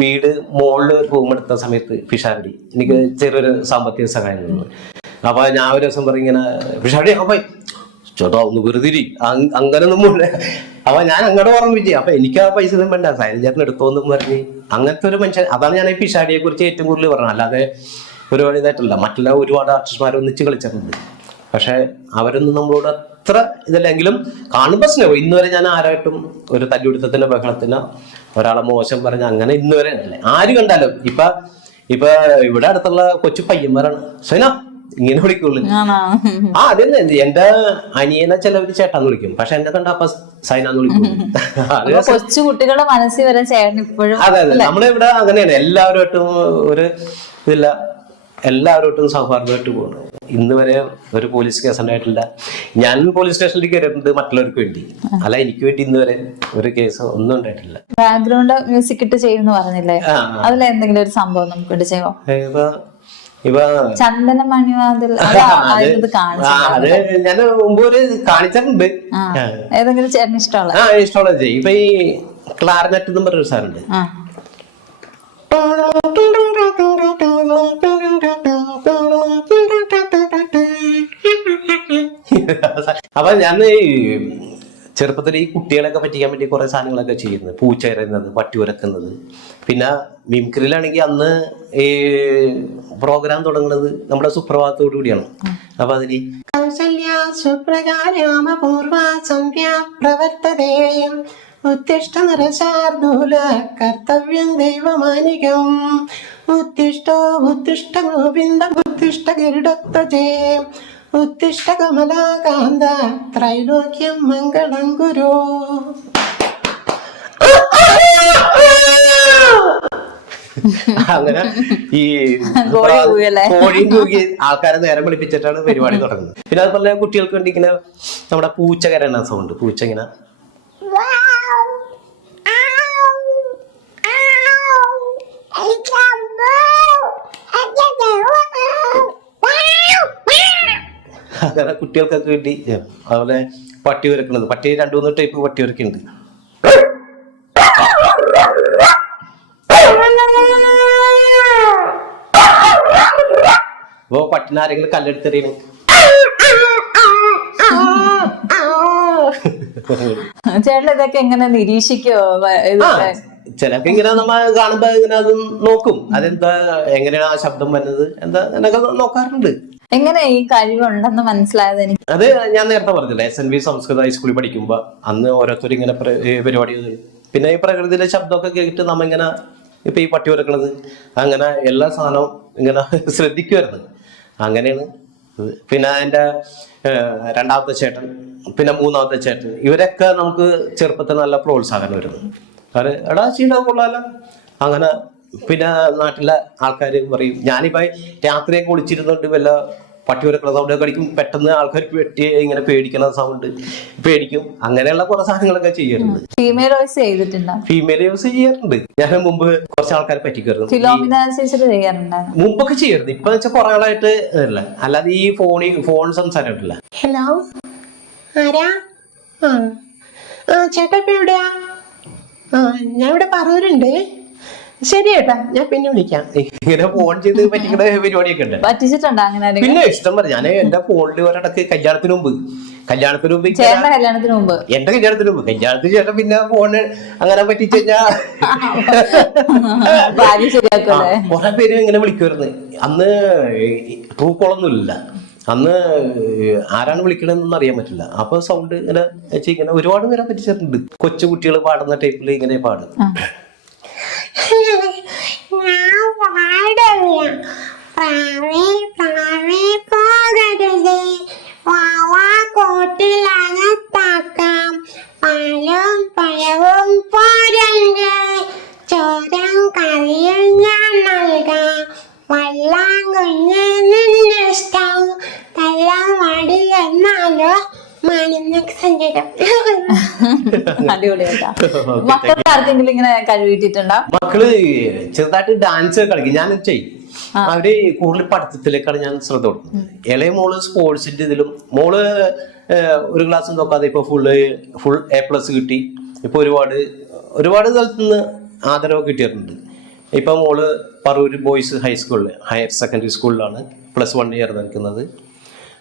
വീട് മുകളിൽ ഒരു റൂം എടുത്ത സമയത്ത് പിഷാരടി എനിക്ക് ചെറിയൊരു സാമ്പത്തിക സഹായം തന്നു. അപ്പൊ ഞാൻ ഒരു ദിവസം പറയും ഇങ്ങനെ, പിഷാരടി അപ്പൊ ചേട്ടാ ഒന്ന് വെറുതിരി അങ്ങനൊന്നും. അപ്പൊ ഞാൻ അങ്ങോട്ട് ഓർമ്മിച്ചു. അപ്പൊ എനിക്ക് ആ പൈസ ഒന്നും വേണ്ട, സൈലജേട്ടൻ എടുത്തോന്നും പറഞ്ഞ് അങ്ങനത്തെ ഒരു മനുഷ്യൻ. അതാണ് ഞാൻ ഈ പിഷാടിയെ കുറിച്ച് ഏറ്റവും കൂടുതൽ പറഞ്ഞത്. അല്ലാതെ ഒരുപാട് ഇതായിട്ടല്ല. മറ്റുള്ള ഒരുപാട് ആർട്ടിസ്റ്റ്മാർ ഒന്നിച്ച് കളിച്ചിട്ടുണ്ട്. പക്ഷെ അവരൊന്നും നമ്മളോട് അത്ര ഇതല്ലെങ്കിലും കാണുമ്പോൾ സ്നേഹം. ഇന്ന് വരെ ഞാൻ ആരായിട്ടും ഒരു തല്ലുപിടുത്തത്തിനോ ബഹളത്തിനോ ഒരാളെ മോശം പറഞ്ഞ അങ്ങനെ ഇന്ന് വരെ അല്ലേ. ആര് കണ്ടാലും ഇപ്പൊ ഇവിടെ അടുത്തുള്ള കൊച്ചു പയ്യന്മാരാണ് സൈന ഇങ്ങനെ വിളിക്കുള്ളൂ. അതെന്നെ എന്റെ അനിയനെ ചിലവര് ചേട്ടാന്ന് വിളിക്കും, പക്ഷെ എന്നെ കണ്ട അപ്പൊ സൈനാന്ന് വിളിക്കും. കൊച്ചു കുട്ടികളുടെ മനസ്സിൽ വരെ ചേട്ടൻ ഇപ്പോഴും. അതെ അതെ, നമ്മളിവിടെ അങ്ങനെയാണ്. എല്ലാവരുമായിട്ടും ഒരു ഇതില്ല, എല്ലാവരുമായിട്ടും സൗഹാർദ്ദമായിട്ട് പോകണം. ഇന്ന് വരെ ഒരു പോലീസ് കേസ് ഉണ്ടായിട്ടില്ല. ഞാൻ പോലീസ് സ്റ്റേഷനിൽ കയറിയിട്ടുണ്ട് മറ്റുള്ളവർക്ക് വേണ്ടി, അല്ല എനിക്ക് വേണ്ടി ഇന്ന് വരെ ഒരു കേസ് ഒന്നും ഉണ്ടായിട്ടില്ല. ബാക്ക്ഗ്രൗണ്ട് മ്യൂസിക് ഇട്ട് ചെയ്യുന്നു പറഞ്ഞില്ലേ, അതിലെന്തെങ്കിലും ഒരു സംഭവം നമുക്ക് ഇട്ട് ചെയ്യോ? ചന്ദന മണിവാതിൽ അത് ഞാൻ മുമ്പ് ഒരു കാണിച്ചിട്ടുണ്ട്. ഏതെങ്കിലും ചേട്ടന് ഇഷ്ടമുള്ള ഇഷ്ടമുള്ളത് ചെയ്യും. ഇപ്പൊ ഈ ക്ലാർനെറ്റ് എന്ന് പറഞ്ഞൊരു സാറുണ്ട്. അപ്പൊ ഞാൻ ചെറുപ്പത്തിൽ ഈ കുട്ടികളൊക്കെ പറ്റിക്കാൻ വേണ്ടി കുറെ സാധനങ്ങളൊക്കെ ചെയ്യുന്നത്. പൂച്ച എറിയുന്നത്, പട്ടി ഉരക്കുന്നത്. പിന്നെ മിമിക്രിയിലാണെങ്കിൽ അന്ന് ഈ പ്രോഗ്രാം തുടങ്ങുന്നത് നമ്മുടെ സുപ്രഭാതത്തോടു കൂടിയാണ്. അപ്പൊ അതില് കൗസല്യ സുപ്രകാരാമപൂർവ സന്ധ്യ പ്രവർത്തതേ ഉത്തിഷ്ഠ നരശാർദൂല കർത്തവ്യം ദൈവമാനികം ഉത്തിഷ്ഠ ഉത്തിഷ്ഠ ഗോവിന്ദ ഉത്തിഷ്ഠ ഗരുഡത്വജേ ഉത്തിഷ്ഠ കമലാകാന്ത ത്രൈലോക്യം മംഗളം ഗുരു. അങ്ങനെ ഈ കോഴിയും തൂക്കി ആൾക്കാരെ നേരം വിളിപ്പിച്ചിട്ടാണ് പരിപാടി തുടങ്ങുന്നത്. പിന്നെ അതുപോലെ കുട്ടികൾക്ക് വേണ്ടി ഇങ്ങനെ നമ്മുടെ പൂച്ച കരയുന്ന സൗണ്ട്, പൂച്ച ഇങ്ങനെ അങ്ങനെ കുട്ടികൾക്കൊക്കെ വേണ്ടി. അതുപോലെ പട്ടി ഉരക്കുന്നത്, പട്ടി 2-3 ടൈപ്പ് പട്ടി ഉരക്കുന്നുണ്ട്. അപ്പൊ പട്ടിനെ ആരെങ്കിലും കല്ലെടുത്തെറിയണം. ചേട്ടൻ ഇതൊക്കെ എങ്ങനെ നിരീക്ഷിക്കോ? ചിലപ്പോ ഇങ്ങനെ നമ്മ കാണുമ്പോ ഇങ്ങനെ അത് നോക്കും, അതെന്താ എങ്ങനെയാണ് ആ ശബ്ദം വരുന്നത് എന്താ എന്നൊക്കെ നോക്കാറുണ്ട്. എങ്ങനെ ഈ കഴിവുണ്ടെന്ന് മനസ്സിലായത്? എനിക്ക് അത് ഞാൻ നേരത്തെ പറഞ്ഞില്ല, SNV സംസ്കൃത ഹൈസ്കൂളിൽ പഠിക്കുമ്പോ അന്ന് ഓരോരുത്തരും ഇങ്ങനെ പരിപാടി. പിന്നെ ഈ പ്രകൃതിയിലെ ശബ്ദമൊക്കെ കേട്ടിട്ട് നമ്മ ഇങ്ങനെ ഇപ്പൊ ഈ പട്ടി ഉരക്കണത് അങ്ങനെ എല്ലാ സാധനവും ഇങ്ങനെ ശ്രദ്ധിക്കുമായിരുന്നു. അങ്ങനെയാണ്. പിന്നെ എൻ്റെ രണ്ടാമത്തെ ചേട്ടൻ, പിന്നെ മൂന്നാമത്തെ ചേട്ടൻ, ഇവരൊക്കെ നമുക്ക് ചെറുപ്പത്തിൽ നല്ല പ്രോത്സാഹനം വരുന്നു. കാരണം എടാ ചെയ്യണ കൊള്ളാലോ അങ്ങനെ. പിന്നെ നാട്ടിലെ ആൾക്കാർ പറയും, ഞാനിപ്പോ രാത്രിയൊക്കെ ഒളിച്ചിരുന്നോണ്ട് വല്ല പട്ടി ഉരക്കണ സൗണ്ട് കളിക്കും, പെട്ടെന്ന് ആൾക്കാർക്ക് വെട്ടി ഇങ്ങനെ പേടിക്കണ സൗണ്ട് പേടിക്കും. അങ്ങനെയുള്ള കുറെ സാധനങ്ങളൊക്കെ ചെയ്യാറുണ്ട്. ഫീമെയിൽ വോയിസ് ചെയ്തിട്ടുണ്ടോ? ഫീമെയിൽ യൂസ് ചെയ്യാറുണ്ട്. ഞാൻ മുമ്പ് കുറച്ച് ആൾക്കാരെ പറ്റിക്കായിരുന്നു. മുമ്പൊക്കെ ചെയ്യാറുണ്ട്. ഇപ്പൊ വെച്ചാൽ കുറെ ആളായിട്ട് അല്ല, അല്ലാതെ ഈ ഫോൺ സംസാരമായിട്ടില്ല. ഹലോ, ആരാ? ചേട്ടാ ഇപ്പൊ എവിടെയാ? ഞാൻ ഇവിടെ പറവൂരുണ്ട്. ശരി ഏട്ടാ, ഞാൻ പിന്നെ വിളിക്കാം. ഇങ്ങനെ ഫോൺ ചെയ്ത് പറ്റിക്കുന്ന പരിപാടിയൊക്കെ ഉണ്ട്. പറ്റിച്ചിട്ടുണ്ടോ അങ്ങനെ? പിന്നെ ഇഷ്ടം പറഞ്ഞു. ഞാൻ എന്റെ ഫോണിൽ ഒരിടക്ക് കല്യാണത്തിന് മുമ്പ് കല്യാണത്തിന് മുമ്പ് ചേട്ടന്റെ കല്യാണത്തിന് മുമ്പ് എന്റെ കല്യാണത്തിന് ശേഷം പിന്നെ ഫോണ് അങ്ങനെ പറ്റിച്ചു കഴിഞ്ഞാ ഭാര്യ ശരിയാക്കല്ലേ. കുറെ പേര് ഇങ്ങനെ വിളിക്കുമായിരുന്നു. അന്ന് ട്രൂ കോളൊന്നുമില്ല. അന്ന് ആരാണ് വിളിക്കണമെന്നൊന്നും അറിയാൻ പറ്റില്ല. അപ്പൊ സൗണ്ട് ഇങ്ങനെ വെച്ച് ഇങ്ങനെ ഒരുപാട് പേരെ പറ്റിച്ചിട്ടുണ്ട്. കൊച്ചു കുട്ടികൾ പാടുന്ന ടൈപ്പിൽ ഇങ്ങനെ പാടും. പഴവും പഴവും പോരങ്ക ചോരം കറിയും ഞാൻ നൽകാം വല്ലാം കുഞ്ഞ് നിന്നിഷ്ടം എല്ലാം വടിയെന്നാലോ മാനിന്നൊക്കെ സഞ്ചരിക്കും. അടിപൊളിയായിട്ടാ. മക്കളുടെ ആർക്കെങ്കിലും ഇങ്ങനെ കഴിവിട്ടിട്ടുണ്ടോ? മക്കള് ചെറുതായിട്ട് ഡാൻസ് കളിക്കും. ഞാൻ ചെയ്യും. അവര് കൂടുതൽ പഠിത്തത്തിലേക്കാണ് ഞാൻ ശ്രദ്ധ കൊടുക്കുന്നത്. ഇളയ മോള് സ്പോർട്സിന്റെ ഇതിലും, മോള് ഒരു ക്ലാസ് നോക്കാതെ ഇപ്പൊ ഫുൾ A+ കിട്ടി. ഇപ്പൊ ഒരുപാട് സ്ഥലത്ത് നിന്ന് ആദരവ് കിട്ടിയിട്ടുണ്ട്. ഇപ്പൊ മോള് പറവൂർ ബോയ്സ് ഹയർ സെക്കൻഡറി സ്കൂളിലാണ് +1 ചേർന്ന് നിൽക്കുന്നത്.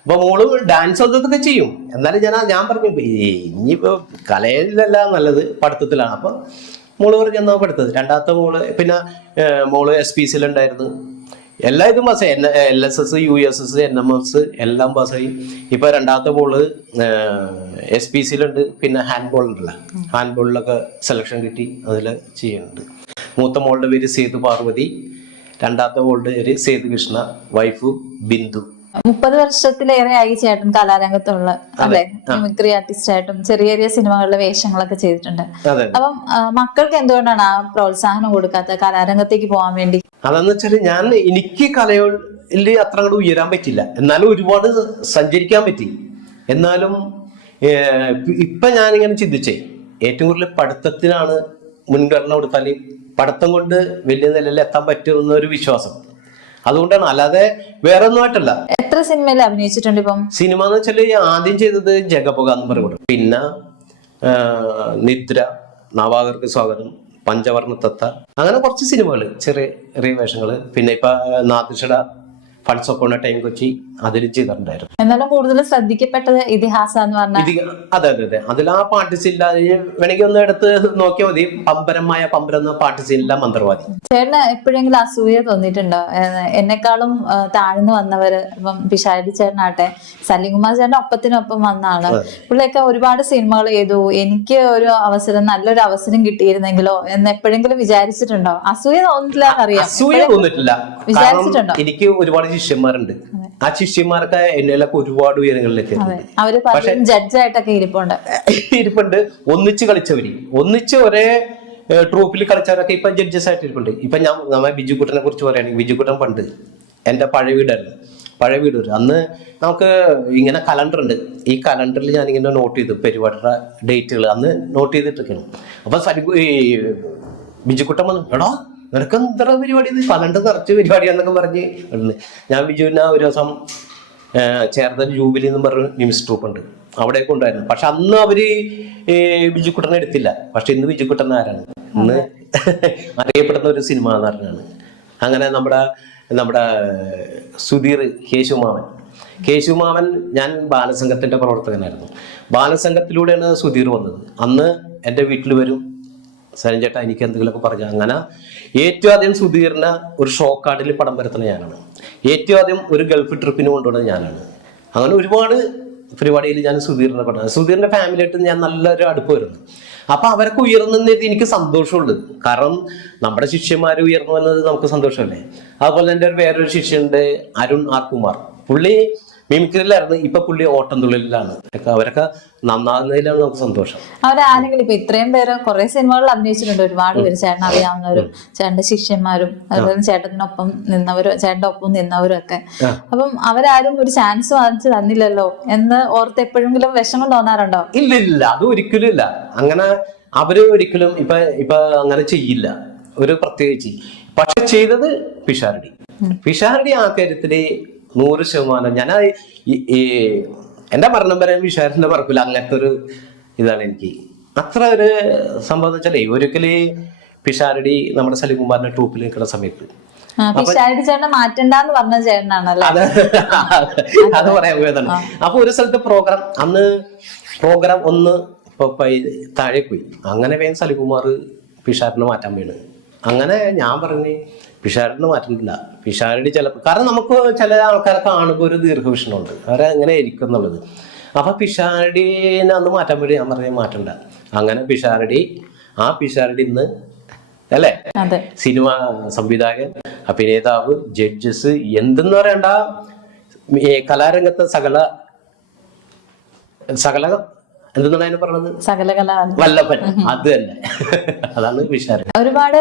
അപ്പൊ മോള് ഡാൻസ് അതൊക്കെ ചെയ്യും. എന്നാലും ഞാൻ പറഞ്ഞു ഇനിയിപ്പോ കലയിലല്ല നല്ലത്, പഠിത്തത്തിലാണ്. അപ്പൊ മോള് പറഞ്ഞു എന്നാ പഠിത്തത്. രണ്ടാമത്തെ മോള് പിന്നെ മോള് SPC ഉണ്ടായിരുന്നു. എല്ലാ ഇതും പാസ്സായി. LSS, USS, NMS എല്ലാം പാസ്സായി. ഇപ്പൊ രണ്ടാമത്തെ മോള് SPC പിന്നെ ഹാൻഡ്ബോൾ ഉണ്ടല്ലോ, ഹാൻഡ്ബോളിലൊക്കെ സെലക്ഷൻ കിട്ടി, അതിൽ ചെയ്യുന്നുണ്ട്. മൂത്ത മോളുടെ പേര് സേതു പാർവതി, രണ്ടാമത്തെ മോളുടെ പേര് സേതു കൃഷ്ണ, വൈഫ് ബിന്ദു. 30 വർഷത്തിലേറെ ആയി ചേട്ടൻ കലാരംഗത്തുള്ള, അല്ലെ? മിമിക്രി ആർട്ടിസ്റ്റ് ആയിട്ടും ചെറിയ ചെറിയ സിനിമകളിലെ വേഷങ്ങളൊക്കെ ചെയ്തിട്ടുണ്ട്. അപ്പം മക്കൾക്ക് എന്തുകൊണ്ടാണ് ആ പ്രോത്സാഹനം കൊടുക്കാത്ത കലാരംഗത്തേക്ക് പോകാൻ വേണ്ടി? അതെന്ന് വെച്ചാല് എനിക്ക് കലയിൽ അത്ര അങ്ങോട്ട് ഉയരാൻ പറ്റില്ല. എന്നാലും ഒരുപാട് സഞ്ചരിക്കാൻ പറ്റി. എന്നാലും ഇപ്പൊ ഞാനിങ്ങനെ ചിന്തിച്ചേ, ഏറ്റവും കൂടുതൽ പഠിത്തത്തിനാണ് മുൻഗണന കൊടുത്താൽ പഠിത്തം കൊണ്ട് വലിയ നിലയിൽ എത്താൻ പറ്റുമെന്നൊരു വിശ്വാസം. അതുകൊണ്ടാണ്, അല്ലാതെ വേറെ ഒന്നുമായിട്ടല്ല. എത്ര സിനിമയിൽ അഭിനയിച്ചിട്ടുണ്ട് ഇപ്പം? സിനിമ എന്ന് വെച്ചാല് ആദ്യം ചെയ്തത് ജഗപുക എന്ന് പറയുന്നത്, പിന്നെ നിദ്ര, നവാഗർക്ക് സ്വാഗതം, പഞ്ചവർണ്ണ തത്ത, അങ്ങനെ കുറച്ച് സിനിമകള്, ചെറിയ ചെറിയ വേഷങ്ങള്. പിന്നെ ഇപ്പൊ നാദിഷയുടെ ഫണ്ട്സ് ഓഫ് ടൈം കൊച്ചി അതിൽ ചെയ്തിട്ടുണ്ടായിരുന്നു. എന്നാലും കൂടുതൽ ശ്രദ്ധിക്കപ്പെട്ടത് ഇതിഹാസം എന്ന് പറഞ്ഞാൽ. അതെ. അതിൽ ആ പാട്ട് സീനില്ല, വേണമെങ്കിൽ ഒന്ന് എടുത്ത് നോക്കിയാൽ മതി. പമ്പരം എന്ന പാട്ട് സീനില്ല മന്ത്രവാദി. ചേട്ടന് എപ്പോഴെങ്കിലും അസൂയ തോന്നിയിട്ടുണ്ടോ? എന്നെക്കാളും താഴ്ന്നു വന്നവര്, ഇപ്പം പിഷാരി ചേട്ടനാട്ടെ, സലീംകുമാർ ചേട്ടൻ ഒപ്പത്തിനൊപ്പം വന്നാണ്. പുള്ളിയൊക്കെ ഒരുപാട് സിനിമകൾ ചെയ്തു. എനിക്ക് ഒരു നല്ലൊരു അവസരം കിട്ടിയിരുന്നെങ്കിലോ എന്ന് എപ്പോഴെങ്കിലും വിചാരിച്ചിട്ടുണ്ടോ? അസൂയ തോന്നിട്ടില്ല എന്നറിയാം. അസൂയ തോന്നിട്ടില്ല. വിചാരിച്ചിട്ടുണ്ടോ? എനിക്ക് ഒരുപാട് ശിഷ്യന്മാരുണ്ട്. ആ ശിഷ്യന്മാർക്ക് എന്നേലൊക്കെ ഒരുപാട് ഉയരങ്ങളിലേക്ക് അവര് ജഡ്ജായിട്ടൊക്കെ ഇരിപ്പുണ്ട്. ഒന്നിച്ച് കളിച്ചവര്, ഒന്നിച്ച് ഒരേ ട്രൂപ്പിൽ കളിച്ചവരൊക്കെ ഇപ്പൊ ജഡ്ജസ് ആയിട്ട് ഇരിപ്പുണ്ട്. ഇപ്പൊ നമ്മ ബിജുക്കുട്ടനെ കുറിച്ച് പറയുകയാണെങ്കിൽ, ബിജുക്കുട്ടൻ പണ്ട് എന്റെ പഴയ വീടായിരുന്നു. പഴയ വീട് അന്ന് നമുക്ക് ഇങ്ങനെ കലണ്ടർ ഉണ്ട്. ഈ കലണ്ടറിൽ ഞാനിങ്ങനെ നോട്ട് ചെയ്തു പരിപാടിയുടെ ഡേറ്റുകൾ അന്ന് നോട്ട് ചെയ്തിട്ടൊക്കെയാണ്. അപ്പൊ ബിജുക്കുട്ടൻ വന്നു, എടാ നിനക്ക് എത്ര പരിപാടി, കലണ്ടർ നിറച്ച് പരിപാടിയാന്നൊക്കെ പറഞ്ഞ് ഞാൻ ബിജുവിനെ ഒരു ദിവസം ചേർത്തല ജൂബിലി എന്ന് പറഞ്ഞ ന്യൂസ് ട്രൂപ്പ് ഉണ്ട്, അവിടെ കൊണ്ടായിരുന്നു. പക്ഷെ അന്ന് അവര് ബിജുക്കുട്ടനെ എടുത്തില്ല. പക്ഷെ ഇന്ന് ബിജുക്കുട്ടൻ ആരാണ്? ഇന്ന് അറിയപ്പെടുന്ന ഒരു സിനിമ നടനാണ്. അങ്ങനെ നമ്മുടെ സുധീർ, കേശുമാമൻ ഞാൻ ബാലസംഘത്തിന്റെ പ്രവർത്തകനായിരുന്നു. ബാലസംഘത്തിലൂടെയാണ് സുധീർ വന്നത്. അന്ന് എൻ്റെ വീട്ടിൽ വരും, സരൻ ചേട്ടാ എനിക്ക് എന്തെങ്കിലുമൊക്കെ പറഞ്ഞു. അങ്ങനെ ഏറ്റവും ആദ്യം സുധീറിനെ ഒരു ഷോ കാർഡിൽ പടം വരുത്തുന്ന ഞാനാണ്. ഏറ്റവും ആദ്യം ഒരു ഗൾഫ് ട്രിപ്പിന് കൊണ്ടുപോകുന്നത് ഞാനാണ്. അങ്ങനെ ഒരുപാട് പരിപാടിയിൽ ഞാൻ സുധീറിനെ കൊണ്ടുപോകും. സുധീറിന്റെ ഫാമിലിയായിട്ട് ഞാൻ നല്ലൊരു അടുപ്പ് വരുന്നു. അപ്പൊ അവരൊക്കെ ഉയർന്നത് എനിക്ക് സന്തോഷമുണ്ട്. കാരണം നമ്മുടെ ശിഷ്യന്മാർ ഉയർന്നു വന്നത് നമുക്ക് സന്തോഷമല്ലേ. അതുപോലെ എൻ്റെ വേറൊരു ശിഷ്യനുണ്ട്, അരുൺ ആർ കുമാർ. പുള്ളി മിമിക്രിയിലായിരുന്നു, ഇപ്പൊ പുള്ളി ഓട്ടം തുള്ളിലാണ്. അവരൊക്കെ നന്നാകുന്നതിലാണ് നമുക്ക് സന്തോഷം. അവരാരെങ്കിലും ഇപ്പൊ ഇത്രയും പേര് കുറെ സിനിമകളിൽ അഭിനയിച്ചിട്ടുണ്ട്. ഒരുപാട് പേര് ചേട്ടൻ അറിയാവുന്നവരും ചേട്ടന്റെ ശിഷ്യന്മാരും അതുപോലെ ചേട്ടനൊപ്പം നിന്നവരും ചേട്ടന്റെ ഒപ്പം നിന്നവരും ഒക്കെ. അപ്പം അവരാരും ഒരു ചാൻസ് വാങ്ങിച്ചു തന്നില്ലല്ലോ എന്ന് ഓർത്ത് എപ്പോഴെങ്കിലും വിഷമം തോന്നാറുണ്ടോ? ഇല്ല, അത് ഒരിക്കലും ഇല്ല. അങ്ങനെ അവര് ഒരിക്കലും ഇപ്പൊ അങ്ങനെ ചെയ്യില്ല, ഒരു പ്രത്യേകിച്ച്. പക്ഷെ ചെയ്തത് പിഷാരടി ആ കാര്യത്തില് 100%. ഞാൻ എന്റെ മരണം വരെ വിഷാരത്തിന്റെ പറപ്പില്ല. അങ്ങനത്തെ ഒരു ഇതാണ് എനിക്ക്. അത്ര ഒരു സംഭവം എന്ന് വെച്ചാലേ, ഒരിക്കല് പിഷാരടി നമ്മുടെ സലീംകുമാറിന്റെ ട്രൂപ്പിൽ നിൽക്കുന്ന സമയത്ത് പിഷാരടി ചേട്ടനെ മാറ്റണ്ടെന്ന് പറഞ്ഞ ചേട്ടനാണല്ലോ. അത് പറയാൻ പോയതാണ്. അപ്പൊ ഒരു സ്ഥലത്ത് പ്രോഗ്രാം ഒന്ന് താഴെ പോയി. അങ്ങനെ വേഗം സലികുമാർ പിഷാരടിനെ മാറ്റാൻ വീണ്. അങ്ങനെ ഞാൻ പറഞ്ഞു പിഷാരടിനെ മാറ്റുന്നില്ല, പിഷാരടി ചിലപ്പോൾ, കാരണം നമുക്ക് ചില ആൾക്കാരെ കാണുമ്പോൾ ഒരു ദീർഘവീക്ഷണമുണ്ട്, അവരെ എങ്ങനെ ഇരിക്കും എന്നുള്ളത്. അപ്പൊ പിഷാരടിനെ അന്ന് മാറ്റാൻ വേണ്ടി ഞാൻ പറഞ്ഞു മാറ്റണ്ട. അങ്ങനെ പിഷാരടി ഇന്ന് അല്ലേ സിനിമ സംവിധായകൻ, അഭിനേതാവ്, ജഡ്ജസ്, എന്തെന്ന് പറയണ്ട കലാരംഗത്തെ സകല എന്തെന്നാണ് അതിന് പറഞ്ഞത്, വല്ലഭൻ. അത് തന്നെ, അതാണ് പിഷാരടി. ഒരുപാട്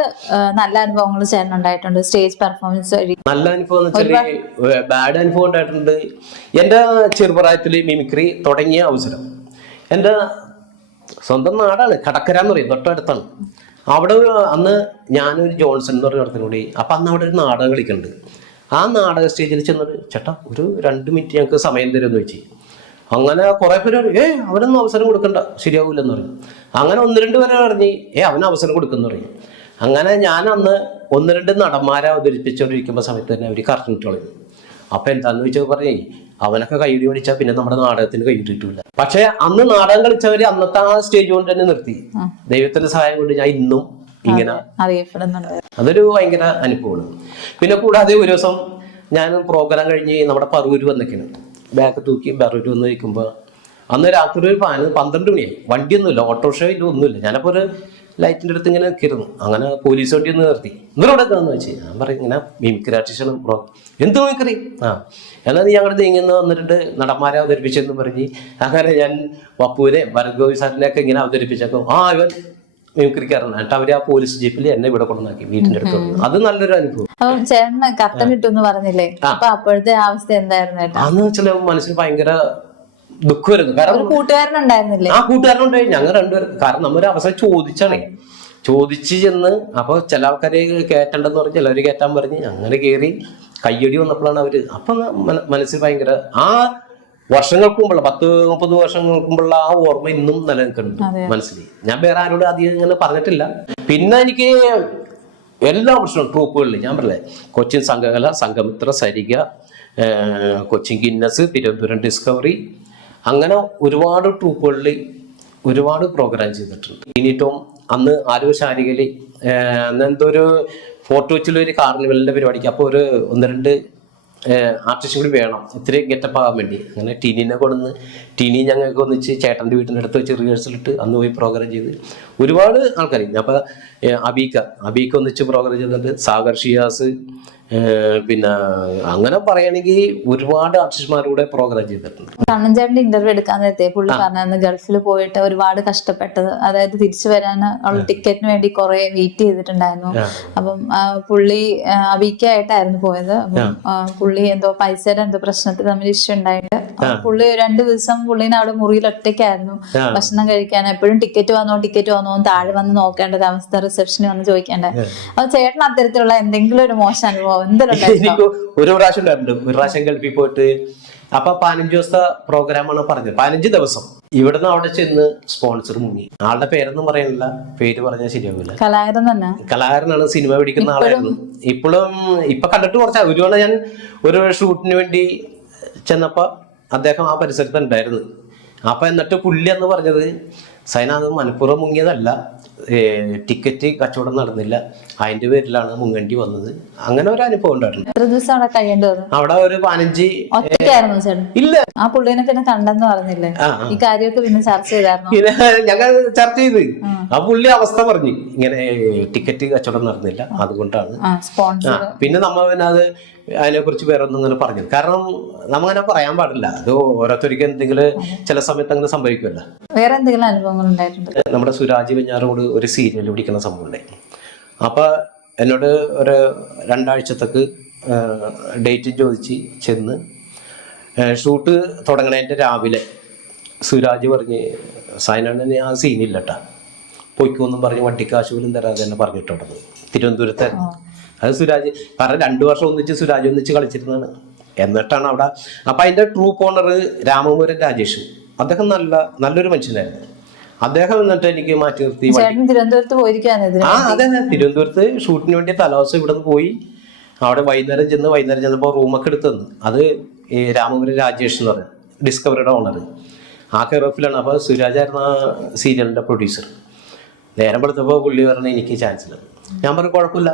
നല്ല അനുഭവങ്ങൾ ചേട്ടനുണ്ടായിട്ടുണ്ട് സ്റ്റേജ് പെർഫോമൻസ് വഴി. നല്ല അനുഭവം എന്ന് വെച്ചാൽ ബാഡ് അനുഭവം ഉണ്ടായിട്ടുണ്ട്. എൻ്റെ ചെറുപ്രായത്തിൽ മിമിക്രി തുടങ്ങിയ അവസരം എൻ്റെ സ്വന്തം നാടാണ്, കടക്കര എന്ന് പറയും, തൊട്ടടുത്താണ്. അവിടെ അന്ന് ഞാനൊരു ജോൺസൺ എന്ന് പറഞ്ഞ നടത്തിനോടി. അപ്പം അന്ന് അവിടെ ഒരു നാടകം കളിക്കുന്നുണ്ട്. ആ നാടക സ്റ്റേജിൽ ചെന്നിട്ട് ചേട്ടാ ഒരു 2 മിനിറ്റ് ഞങ്ങൾക്ക് സമയം തരുമെന്ന് വെച്ച്. അങ്ങനെ കുറെ പേര് അവനൊന്നും അവസരം കൊടുക്കണ്ട, ശരിയാവൂലെന്ന് പറയും. അങ്ങനെ 1-2 പേരെ പറഞ്ഞ് അവന് അവസരം കൊടുക്കുമെന്ന് പറയും. അങ്ങനെ ഞാൻ അന്ന് 1-2 നടന്മാരെ അവതരിപ്പിച്ചുകൊണ്ടിരിക്കുമ്പോൾ സമയത്ത് തന്നെ അവർ കറക്റ്റ് കളഞ്ഞു. അപ്പൊ എന്താന്ന് ചോദിച്ചാൽ പറഞ്ഞേ അവനൊക്കെ കൈയിടി മേടിച്ചാൽ പിന്നെ നമ്മുടെ നാടകത്തിന് കൈയിട്ടിട്ടില്ല. പക്ഷെ അന്ന് നാടകം കളിച്ചവര് അന്നത്തെ ആ സ്റ്റേജ് കൊണ്ട് തന്നെ നിർത്തി. ദൈവത്തിന്റെ സഹായം കൊണ്ട് ഞാൻ ഇന്നും ഇങ്ങനെ അറിയപ്പെടുന്നുണ്ട്. അതൊരു ഭയങ്കര അനുഭവമാണ്. പിന്നെ കൂടാതെ ഒരു ദിവസം ഞാൻ പ്രോഗ്രാം കഴിഞ്ഞ് നമ്മുടെ പറവൂര് വന്നൊക്കെയാണ്, ബാഗ് തൂക്കി പറവൂര് വന്ന് നിൽക്കുമ്പോൾ അന്ന് രാത്രി ഒരു 12 മണിയായി. വണ്ടിയൊന്നുമില്ല, ഓട്ടോറിക്ഷ ഇല്ല, ഒന്നുമില്ല. ഞാനപ്പോൾ ഒരു ലൈറ്റിൻ്റെ അടുത്ത് ഇങ്ങനെ നിൽക്കിയിരുന്നു. അങ്ങനെ പോലീസ് വണ്ടി ഒന്ന് നിർത്തി. ഇവരോടെ എന്ന് വെച്ച് ഞാൻ പറയും ഇങ്ങനെ മിമിക്രി ആർട്ടിസ്റ്റാണ് ബ്രോ. എന്ത് മിമിക്രി? എന്നാൽ നീ ഞങ്ങളുടെ നീങ്ങുന്ന വന്നിട്ട് നടന്മാരെ അവതരിപ്പിച്ചെന്ന് പറഞ്ഞ് അങ്ങനെ ഞാൻ വപ്പൂരെ ഭരദ്ഗോപി സാറിനെയൊക്കെ ഇങ്ങനെ അവതരിപ്പിച്ചപ്പോൾ ഇവൻ മിമിക്രിക്കാരനാണ്. എന്നിട്ട് അവര് ആ പോലീസ് ജീപ്പിൽ എന്നെ ഇവിടെ കൊണ്ടുവന്നാക്കി വീട്ടിന്റെ അടുത്ത്. അത് നല്ലൊരു അനുഭവം. അപ്പം ചേട്ടന് കത്തം കിട്ടുമെന്ന് പറഞ്ഞില്ലേ, അപ്പൊ അപ്പോഴത്തെ അവസ്ഥ എന്തായിരുന്നു? അന്ന് വെച്ചാൽ മനസ്സിന് ഭയങ്കര ദുഃഖമായിരുന്നു. കാരണം കൂട്ടുകാരനുണ്ടായിരുന്നില്ലേ? ആ കൂട്ടുകാരനുണ്ടായി. ഞങ്ങൾ രണ്ടുപേരും. കാരണം നമ്മൊരു അവസരം ചോദിച്ച് ചെന്ന്, അപ്പൊ ചില ആൾക്കാരെ കയറ്റണ്ടെന്ന് പറഞ്ഞ് ചിലവര് കയറ്റാൻ പറഞ്ഞ് അങ്ങനെ കയറി കയ്യടി വന്നപ്പോഴാണ് അവര്. അപ്പൊ മനസ്സിൽ ഭയങ്കര ആ വർഷങ്ങൾക്ക് മുമ്പുള്ള 10-30 വർഷങ്ങൾക്ക് മുമ്പുള്ള ആ ഓർമ്മ ഇന്നും നിലനിൽക്കുന്നുണ്ട് മനസ്സിൽ. ഞാൻ വേറെ ആരോടും അധികം ഇങ്ങനെ പറഞ്ഞിട്ടില്ല. പിന്നെ എനിക്ക് എല്ലാ വർഷവും ട്രൂപ്പുകളിൽ ഞാൻ പറഞ്ഞേ, കൊച്ചിൻ സംഘകല, സംഘമിത്ര, സരിക, കൊച്ചിൻ ഗിന്നസ്, തിരുവനന്തപുരം ഡിസ്കവറി, അങ്ങനെ ഒരുപാട് ട്രൂപ്പുകളിൽ ഒരുപാട് പ്രോഗ്രാം ചെയ്തിട്ടുണ്ട്. ഇനിയിട്ടും അന്ന് ആലുവ ശാരികയിൽ എന്തോ ഒരു ഫോർട്ട് കൊച്ചിലൊരു കാർണിവലിന്റെ പരിപാടിക്ക് അപ്പോൾ ഒരു 1-2 ആർട്ടിസ്റ്റും കൂടി വേണം ഇത്തിരി ഗെറ്റപ്പ് ആകാൻ വേണ്ടി. അങ്ങനെ ടീനിനെ കൊടുന്ന് ടീനി ഞങ്ങൾക്ക് ഒന്നിച്ച് ചേട്ടൻ്റെ വീട്ടിൻ്റെ അടുത്ത് വെച്ച് റിഹേഴ്സലിട്ട് അന്ന് പോയി പ്രോഗ്രാം ചെയ്ത് ഒരുപാട് ആൾക്കാർ. അപ്പോൾ അബീക്ക ഒന്നിച്ച് പ്രോഗ്രാം ചെയ്തിട്ട്, സാഗർ ഷിയാസ്, പിന്നെ അങ്ങനെ പറയുകയാണെങ്കിൽ ഒരുപാട് ആർട്ടിസ്റ്റ്മാരുടെ പ്രോഗ്രാം ചെയ്തിട്ടുണ്ട്. കണ്ണൻചേട്ടന്റെ ഇന്റർവ്യൂ എടുക്കാൻ നേരത്തെ പുള്ളി പറഞ്ഞു ഗൾഫിൽ പോയിട്ട് ഒരുപാട് കഷ്ടപ്പെട്ടത്, അതായത് തിരിച്ചു വരാൻ ഉള്ള ടിക്കറ്റിന് വേണ്ടി കുറെ വെയിറ്റ് ചെയ്തിട്ടുണ്ടായിരുന്നു. അപ്പം പുള്ളി അബീക്കായിട്ടായിരുന്നു പോയത്. അപ്പം പുള്ളി എന്തോ പൈസയുടെ എന്തോ പ്രശ്നത്തിൽ തമ്മിൽ ഇഷ്യൂ ഉണ്ടായിട്ട് പുള്ളി 2 ദിവസം പുള്ളീനെ അവിടെ മുറിയിൽ ഒറ്റയ്ക്കായിരുന്നു ഭക്ഷണം കഴിക്കാൻ. എപ്പോഴും ടിക്കറ്റ് വന്നോ താഴെ വന്ന് നോക്കേണ്ട ഒരു അവസ്ഥ, റിസപ്ഷനിൽ വന്ന് ചോദിക്കേണ്ട. അപ്പൊ ചേട്ടൻ അത്തരത്തിലുള്ള എന്തെങ്കിലും ഒരു മോശം അനുഭവം എനിക്ക് ഒരു പ്രാവശ്യം ഉണ്ടായിട്ടുണ്ട്. ഒരു പ്രാവശ്യം ഗൾഫിൽ പോയിട്ട് അപ്പൊ 15 ദിവസത്തെ പ്രോഗ്രാമാണ് പറഞ്ഞത്. 15 ദിവസം ഇവിടുന്ന് അവിടെ ചെന്ന് സ്പോൺസർ മുങ്ങി. ആളുടെ പേരൊന്നും പറയാനില്ല, പേര് പറഞ്ഞാൽ ശരിയാവില്ല. കലാകാരനാണ്, സിനിമ പിടിക്കുന്ന ആളായിരുന്നു. ഇപ്പൊ കണ്ടിട്ട് കുറച്ച് ഒരുപാട്. ഞാൻ ഒരു ഷൂട്ടിന് വേണ്ടി ചെന്നപ്പോ അദ്ദേഹം ആ പരിസരത്ത് ഉണ്ടായിരുന്നു. അപ്പൊ എന്നിട്ട് പുള്ളി എന്ന് പറഞ്ഞത്, സൈന അത് മനഃപൂർവ്വം മുങ്ങിയതല്ല, ടിക്കറ്റ് കച്ചവടം നടന്നില്ല, അതിന്റെ പേരിലാണ് മുങ്ങേണ്ടി വന്നത്. അങ്ങനെ ഒരു അനുഭവം ഉണ്ടായിരുന്നു. അവിടെ ഒരു 15 ഇല്ല. ആ പുള്ളിനെ പിന്നെ കണ്ടെന്ന് പറഞ്ഞില്ലേ? ഈ കാര്യമൊക്കെ പിന്നെ ചർച്ച ചെയ്തായിരുന്നു. ഞങ്ങൾ ചർച്ച ചെയ്ത് ആ പുള്ളി അവസ്ഥ പറഞ്ഞു, ഇങ്ങനെ ടിക്കറ്റ് കച്ചവടം നടന്നില്ല, അതുകൊണ്ടാണ്. പിന്നെ അത് അതിനെ കുറിച്ച് വേറെ ഒന്നും അങ്ങനെ പറഞ്ഞു. കാരണം നമ്മങ്ങനെ പറയാൻ പാടില്ല, അത് ഓരോരുത്തർക്കും എന്തെങ്കിലും ചില സമയത്ത് അങ്ങനെ സംഭവിക്കുമല്ലോ. വേറെ എന്തെങ്കിലും അനുഭവങ്ങൾ ഉണ്ടായിട്ടുണ്ട്? നമ്മുടെ സുരാജ് വെഞ്ഞാറോട് ഒരു സീരിയൽ പിടിക്കുന്ന സംഭവം ഉണ്ടായി. അപ്പൊ എന്നോട് ഒരു 2 ആഴ്ചത്തേക്ക് ഡേറ്റ് ചോദിച്ച് ചെന്ന് ഷൂട്ട് തുടങ്ങണതിൻ്റെ രാവിലെ സുരാജ് പറഞ്ഞ്, സൈനണ്ണന് ആ സീനില്ലട്ടാ, പൊയ്ക്കോന്നും പറഞ്ഞ് വണ്ടിക്കാശ് പോലും തരാതെ തന്നെ പറഞ്ഞിട്ടുണ്ടത്. തിരുവനന്തപുരത്തായിരുന്നു അത് സുരാജ്. കാരണം 2 വർഷം സുരാജ് ഒന്നിച്ച് കളിച്ചിരുന്നതാണ്. എന്നിട്ടാണ് അവിടെ. അപ്പൊ അതിന്റെ ട്രൂപ്പ് ഓണർ രാമപുരം രാജേഷ്, അദ്ദേഹം നല്ലൊരു മനുഷ്യനായിരുന്നു. അദ്ദേഹം എന്നിട്ട് എനിക്ക് മാറ്റി നിർത്തി. തിരുവനന്തപുരത്ത് പോയിരിക്കാണ്. അതെ, തിരുവനന്തപുരത്ത് ഷൂട്ടിന് വേണ്ടി തലേദിവസം ഇവിടെ നിന്ന് പോയി അവിടെ വൈകുന്നേരം ചെന്നപ്പോൾ റൂമൊക്കെ എടുത്ത് തന്നു. അത് ഈ രാമപുരം രാജേഷ് എന്ന് പറയും, ഡിസ്കവറിയുടെ ഓണർ. ആ കെയർ ഓഫിലാണ്. അപ്പോൾ സുരാജായിരുന്നു ആ സീരിയലിൻ്റെ പ്രൊഡ്യൂസർ. നേരം പെടുത്തപ്പോൾ പുള്ളി പറഞ്ഞ എനിക്ക് ചാൻസ് ഇല്ല. ഞാൻ പറഞ്ഞു കുഴപ്പമില്ല.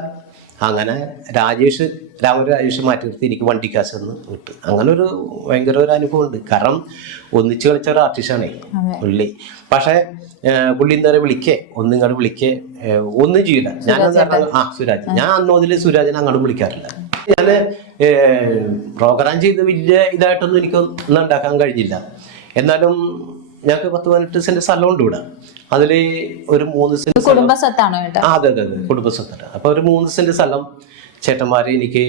അങ്ങനെ രാമപുരം രാജേഷ് മാറ്റി നിർത്തി എനിക്ക് വണ്ടിക്കാശ് എന്ന് വിട്ടു. അങ്ങനെ ഒരു ഭയങ്കര ഒരു അനുഭവം ഉണ്ട്. കാരണം ഒന്നിച്ച് കളിച്ച ഒരു ആർട്ടിസ്റ്റാണേ പുള്ളി. പക്ഷേ പുള്ളി ഇന്നേരം ഒന്നിങ്ങോട്ട് ഒന്നും ചെയ്യില്ല. സുരാജ്, ഞാൻ അന്ന് മുതൽ സുരാജിനെ അങ്ങോട്ട് വിളിക്കാറില്ല. ഞാൻ പ്രോഗ്രാം ചെയ്ത് വലിയ ഇതായിട്ടൊന്നും എനിക്കൊന്നും ഉണ്ടാക്കാൻ കഴിഞ്ഞില്ല. എന്നാലും ഞങ്ങൾക്ക് 10-18 സെന്റ് സ്ഥലമുണ്ട് ഇവിടെ. അതിൽ ഒരു 3 സെന്റ് കുടുംബസ്വത്താണോ? അതെ കുടുംബസ്വത്താണ്. അപ്പൊ ഒരു 3 സെന്റ് സ്ഥലം ചേട്ടന്മാരെ എനിക്ക്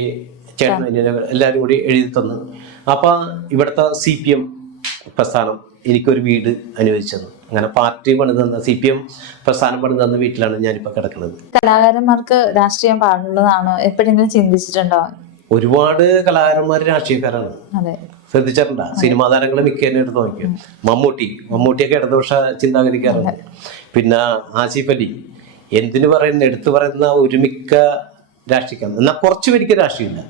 എല്ലാവരും കൂടി എഴുതി തന്നു. അപ്പൊ ഇവിടുത്തെ CPM പ്രസ്ഥാനം എനിക്കൊരു വീട് അനുവദിച്ചത്. അങ്ങനെ പാർട്ടി പണിതന്ന CPM പ്രസ്ഥാനം പണിതന്ന വീട്ടിലാണ് ഞാനിപ്പോ കിടക്കുന്നത്. കലാകാരന്മാർക്ക് രാഷ്ട്രീയം പാടുള്ളതാണോ എപ്പോഴെങ്കിലും ചിന്തിച്ചിട്ടുണ്ടോ? ഒരുപാട് കലാകാരന്മാർ രാഷ്ട്രീയക്കാരാണ്. ശ്രദ്ധിച്ചിട്ടുണ്ടോ? സിനിമാ താരങ്ങൾ മിക്കതിനെ എടുത്ത് നോക്കിയോ. മമ്മൂട്ടിയൊക്കെ ഇടതുപക്ഷ ചിന്താഗതിക്കാറുണ്ട്. പിന്നെ ആസിഫ് അലി, എന്തിനു പറയുന്ന എടുത്തു പറയുന്ന ഒരുമിക്ക രാഷ്ട്രീയക്കാർ. എന്നാൽ കുറച്ചു പേർക്ക് രാഷ്ട്രീയമില്ല.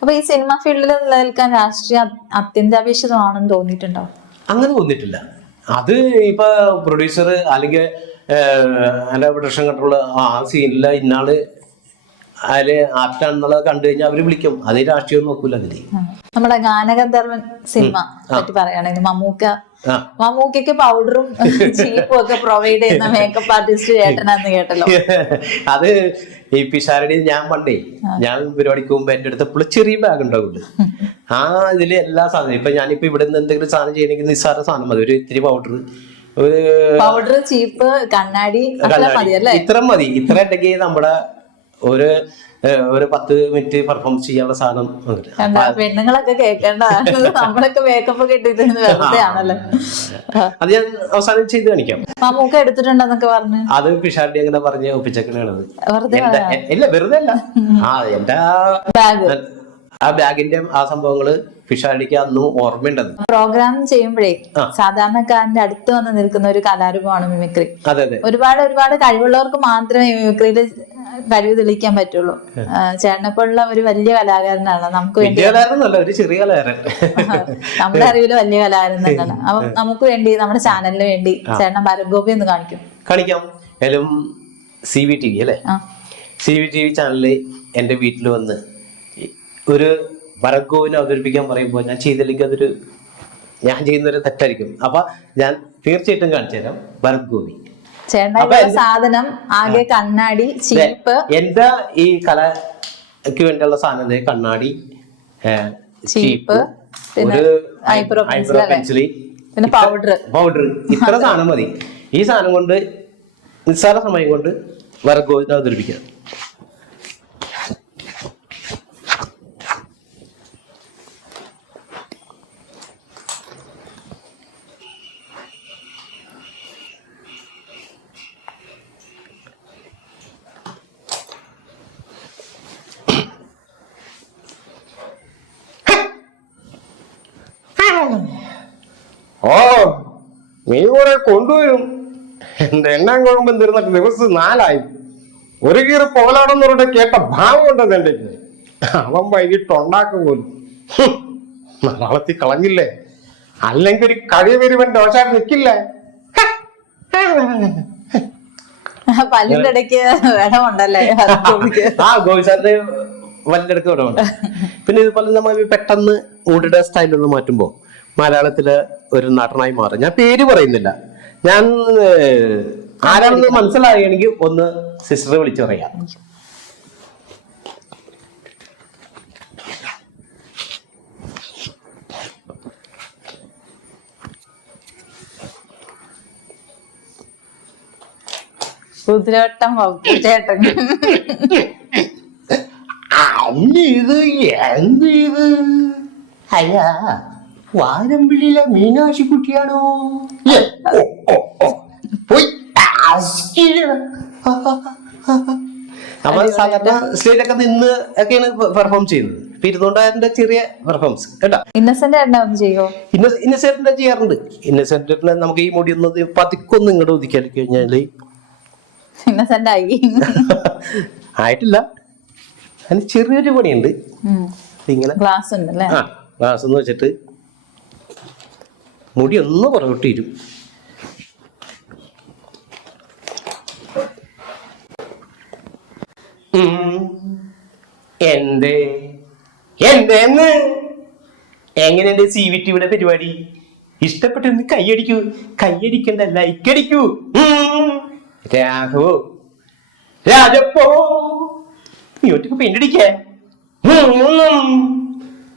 അപ്പൊ ഈ സിനിമ ഫീൽഡിൽ നിലനിൽക്കാൻ രാഷ്ട്രീയം അത്യന്താപേക്ഷിതമാണെന്ന് തോന്നിയിട്ടുണ്ടോ? അങ്ങനെ തോന്നിയിട്ടില്ല. അത് ഇപ്പൊ പ്രൊഡ്യൂസർ അല്ലെങ്കിൽ അതിന്റെ പ്രൊഡക്ഷൻ കൺട്രോള് ആ സീനില്ല ഇന്നാള് അതില് ആപ്റ്റാണെന്നുള്ളത് കണ്ടു കഴിഞ്ഞാൽ അവര് വിളിക്കും. അത് രാഷ്ട്രീയം നോക്കൂല. അതില് നമ്മുടെ ഗാനഗന്ധർവൻ സിനിമ പറ്റി പറയുകയാണെങ്കിൽ മമ്മൂക്കയ്ക്ക് പൗഡറും ചീപ്പും ഒക്കെ പ്രൊവൈഡ് ചെയ്യുന്ന മേക്കപ്പ് ആർട്ടിസ്റ്റ് ചേട്ടനാന്ന് കേട്ടല്ലോ. അത് ഈ പിഷാരടി ഞാൻ പരിപാടിക്ക് മുമ്പ് എന്റെ അടുത്ത് എപ്പോഴും ചെറിയ ബാഗ് ഉണ്ടാവുള്ളൂ. ആ ഇതില് എല്ലാ സാധനവും ഇപ്പൊ ഞാനിപ്പോ ഇവിടെ നിന്ന് എന്തെങ്കിലും സാധനം ചെയ്യണമെങ്കിൽ നിസ്സാര സാധനം മതി. ഒരു ഇത്തിരി പൗഡർ, ചീപ്പ്, കണ്ണാടി ഇത്ര മതി. ഇത്ര ഉണ്ടെങ്കിൽ നമ്മുടെ ഒരു 10 മിനിറ്റ് പെർഫോം ചെയ്യാനുള്ള സാധനം. പെണ്ണുങ്ങളൊക്കെ കേൾക്കേണ്ടതാണ്. നമ്മളൊക്കെ മേക്കപ്പ് കിട്ടിയിട്ട് വെറുതെ ആണല്ലോ. അത് ഞാൻ അവസാനം ചെയ്ത് കാണിക്കാം. മമ്മൂക്ക എടുത്തിട്ടുണ്ടെന്നൊക്കെ പറഞ്ഞു. അത് പിഷാരടി അങ്ങനെ പറഞ്ഞ് ഒപ്പിച്ചേക്കണത്. ഇല്ല, വെറുതെ അല്ല. എന്റെ ആ ബാഗിന്റെ ആ സംഭവങ്ങള് പിഷാരടിക്ക് അന്നും ഓർമ്മയുണ്ടത്. പ്രോഗ്രാം ചെയ്യുമ്പോഴേ സാധാരണക്കാരന്റെ അടുത്ത് വന്ന് നിൽക്കുന്ന ഒരു കലാരൂപമാണ് മിമിക്രി. ഒരുപാട് കഴിവുള്ളവർക്ക് മാത്രമേ മിമിക്രിയിൽ കഴിവ് തെളിയിക്കാൻ പറ്റുള്ളൂ. ചേട്ടനെപ്പോലുള്ള ഒരു വലിയ കലാകാരനാണ്. നമുക്ക് വേണ്ടി നമ്മുടെ അറിവില് വലിയ കലാകാരൻ തന്നെയാണ്. അപ്പൊ നമുക്ക് വേണ്ടി നമ്മുടെ ചാനലിന് വേണ്ടി ചേട്ടൻ ഭരഗോപി ഒന്ന് കാണിക്കാം. CVTV അല്ലേ? CVTV ചാനലില് എന്റെ വീട്ടിൽ വന്ന് ഒരു ഭരഗോവിനെ അവതരിപ്പിക്കാൻ പറയുമ്പോൾ ഞാൻ ചെയ്തില്ലെങ്കിൽ ഞാൻ ചെയ്യുന്നൊരു തെറ്റായിരിക്കും. അപ്പൊ ഞാൻ തീർച്ചയായിട്ടും കാണിച്ചു തരാം. ഭരഗോപി സാധനം ആകെ കണ്ണാടി, ചീപ്പ്. എന്റെ ഈ കലയ്ക്ക് വേണ്ടിയുള്ള സാധനം കണ്ണാടി, ചീപ്പ്, ഒരു ഐബ്രോ പെൻസില്, പിന്നെ പൗഡർ. ഇത്ര സാധനം മതി. ഈ സാധനം കൊണ്ട് നിസ്സാര സമയം കൊണ്ട് ഭരഗോവിനെ അവതരിപ്പിക്കാം. നീ കൂടെ കൊണ്ടുവരും. എന്റെ എണ്ണാൻ കുഴമ്പം തീർന്നിട്ട് ദിവസം 4 ആയി. ഒരു കീറ് പോലാടെന്ന് പറഞ്ഞിട്ട് കേട്ട ഭാവം ഉണ്ടെന്ന് എന്റെ അവൻ വൈകിട്ട് ഉണ്ടാക്കുക പോലും മലയാളത്തിൽ കളഞ്ഞില്ലേ. അല്ലെങ്കിൽ ഒരു കഴിവരുവൻ ദോശായിട്ട് നിൽക്കില്ലേ. പല്ലിന്റെ ഇടയ്ക്ക് വിടമുണ്ടല്ലേ? ഗോവിസാറിന്റെ വല്ലിടക്ക് വിടമുണ്ട്. പിന്നെ ഇതുപോലെ നമ്മൾ പെട്ടെന്ന് ഊടിയുടെ സ്റ്റൈലൊന്ന് മാറ്റുമ്പോ മലയാളത്തിലെ ഒരു നടനായി മാറും. ഞാൻ പേര് പറയുന്നില്ല. ഞാൻ ആരാണെന്ന് മനസ്സിലായെങ്കിൽ ഒന്ന് സിസ്റ്ററെ വിളിച്ചു പറയാം. കുതിരവട്ടം ചേട്ടൻ ഇത് എന്ത് ഇത്? അല്ല, വാരമ്പിള്ളിയിലെ മീനാക്ഷിക്കുട്ടിയാണോ? നമ്മൾ സാധാരണ സ്റ്റേജിലൊക്കെ നിന്ന് ഒക്കെയാണ് പെർഫോം ചെയ്യുന്നത്. 200,000 ചെറിയ പെർഫോമൻസ് കേട്ടോ. ഇന്നസെന്റ് ചെയ്യോ? ഇന്നസെന്റിന്റെ ചെയ്യാറുണ്ട്. ഇന്നസെന്റിനെ നമുക്ക് ഈ മുടി ഒന്ന് പതിക്കൊന്ന് ഇങ്ങോട്ട് ഒതുക്കി കഴിഞ്ഞാല് ഇന്നസെന്റ് ആയി ആയിട്ടില്ല. അതിന് ചെറിയൊരു പണിയുണ്ട്. ഇങ്ങനെ ഗ്ലാസ് ഉണ്ട് അല്ലേ? ആ ഗ്ലാസ് എന്ന് വെച്ചിട്ട് മുടി ഒന്ന് പുറകോട്ട് വരും. എന്തേന്ന് എങ്ങനെയുണ്ട് CVTയുടെ പരിപാടി? ഇഷ്ടപ്പെട്ടൊന്ന് കൈയടിക്കൂ. കൈയടിക്കണ്ട, ലൈക്ക് അടിക്കൂ. രാഘവോ രാജപ്പോ ഇങ്ങോട്ടേക്ക് പെയിന്റടിക്കേ.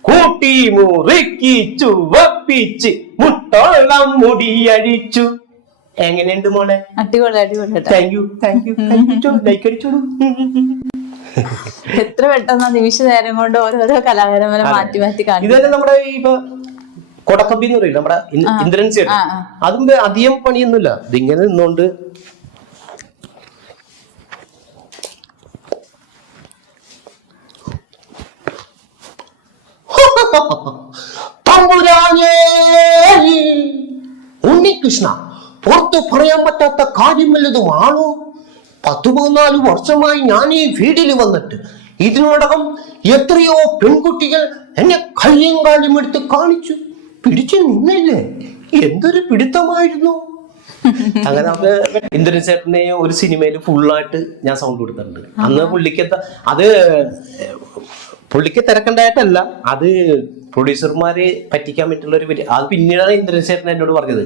കൂട്ടി മുറുക്കി ചുവപ്പിച്ച് മുട്ടോളം മുടിയഴിച്ചു. എങ്ങനെയുണ്ട് മോളെ? അടിപൊളി അടിപൊളി. താങ്ക് യു ലൈക്ക് അടിച്ചോളൂ. എത്ര പെട്ടെന്ന് നിമിഷ നേരം കൊണ്ട് ഓരോരോ കലാകാരന്മാരെ മാറ്റി മാറ്റി കാണിക്കും. ഇതന്നെ നമ്മുടെ ഇപ്പൊ കൊടക്കമ്പി എന്ന് പറയില്ല, നമ്മുടെ ഇന്ദ്രൻ ചേട്ടൻ. അതും അധികം പണിയൊന്നുമില്ല. ഇതിങ്ങനെ നിന്നോണ്ട് ഉണ്ണികൃഷ്ണ, പുറത്ത് പറയാൻ പറ്റാത്ത കാര്യം വല്ലതുമാണോ? 14 വർഷമായി ഞാൻ ഈ ഫീൽഡിൽ വന്നിട്ട് ഇതിനോടകം എത്രയോ പെൺകുട്ടികൾ എന്നെ കയ്യും കാലും എടുത്ത് കാണിച്ചു. പിടിച്ചു നിന്നില്ലേ? എന്തൊരു പിടുത്തമായിരുന്നു. അങ്ങനെ നമുക്ക് ഇന്ദ്രൻ ചേട്ടനെ ഒരു സിനിമയിൽ ഫുള്ളായിട്ട് ഞാൻ സൗണ്ട് കൊടുത്തിട്ടുണ്ട്. അന്ന് പുള്ളിക്ക് തിരക്കണ്ടായിട്ടല്ല, അത് പ്രൊഡ്യൂസർമാരെ പറ്റിക്കാൻ പറ്റുള്ള ഒരു അത് പിന്നീടാണ് ഇന്ദ്രൻ ചേട്ടൻ എന്നോട് പറഞ്ഞത്.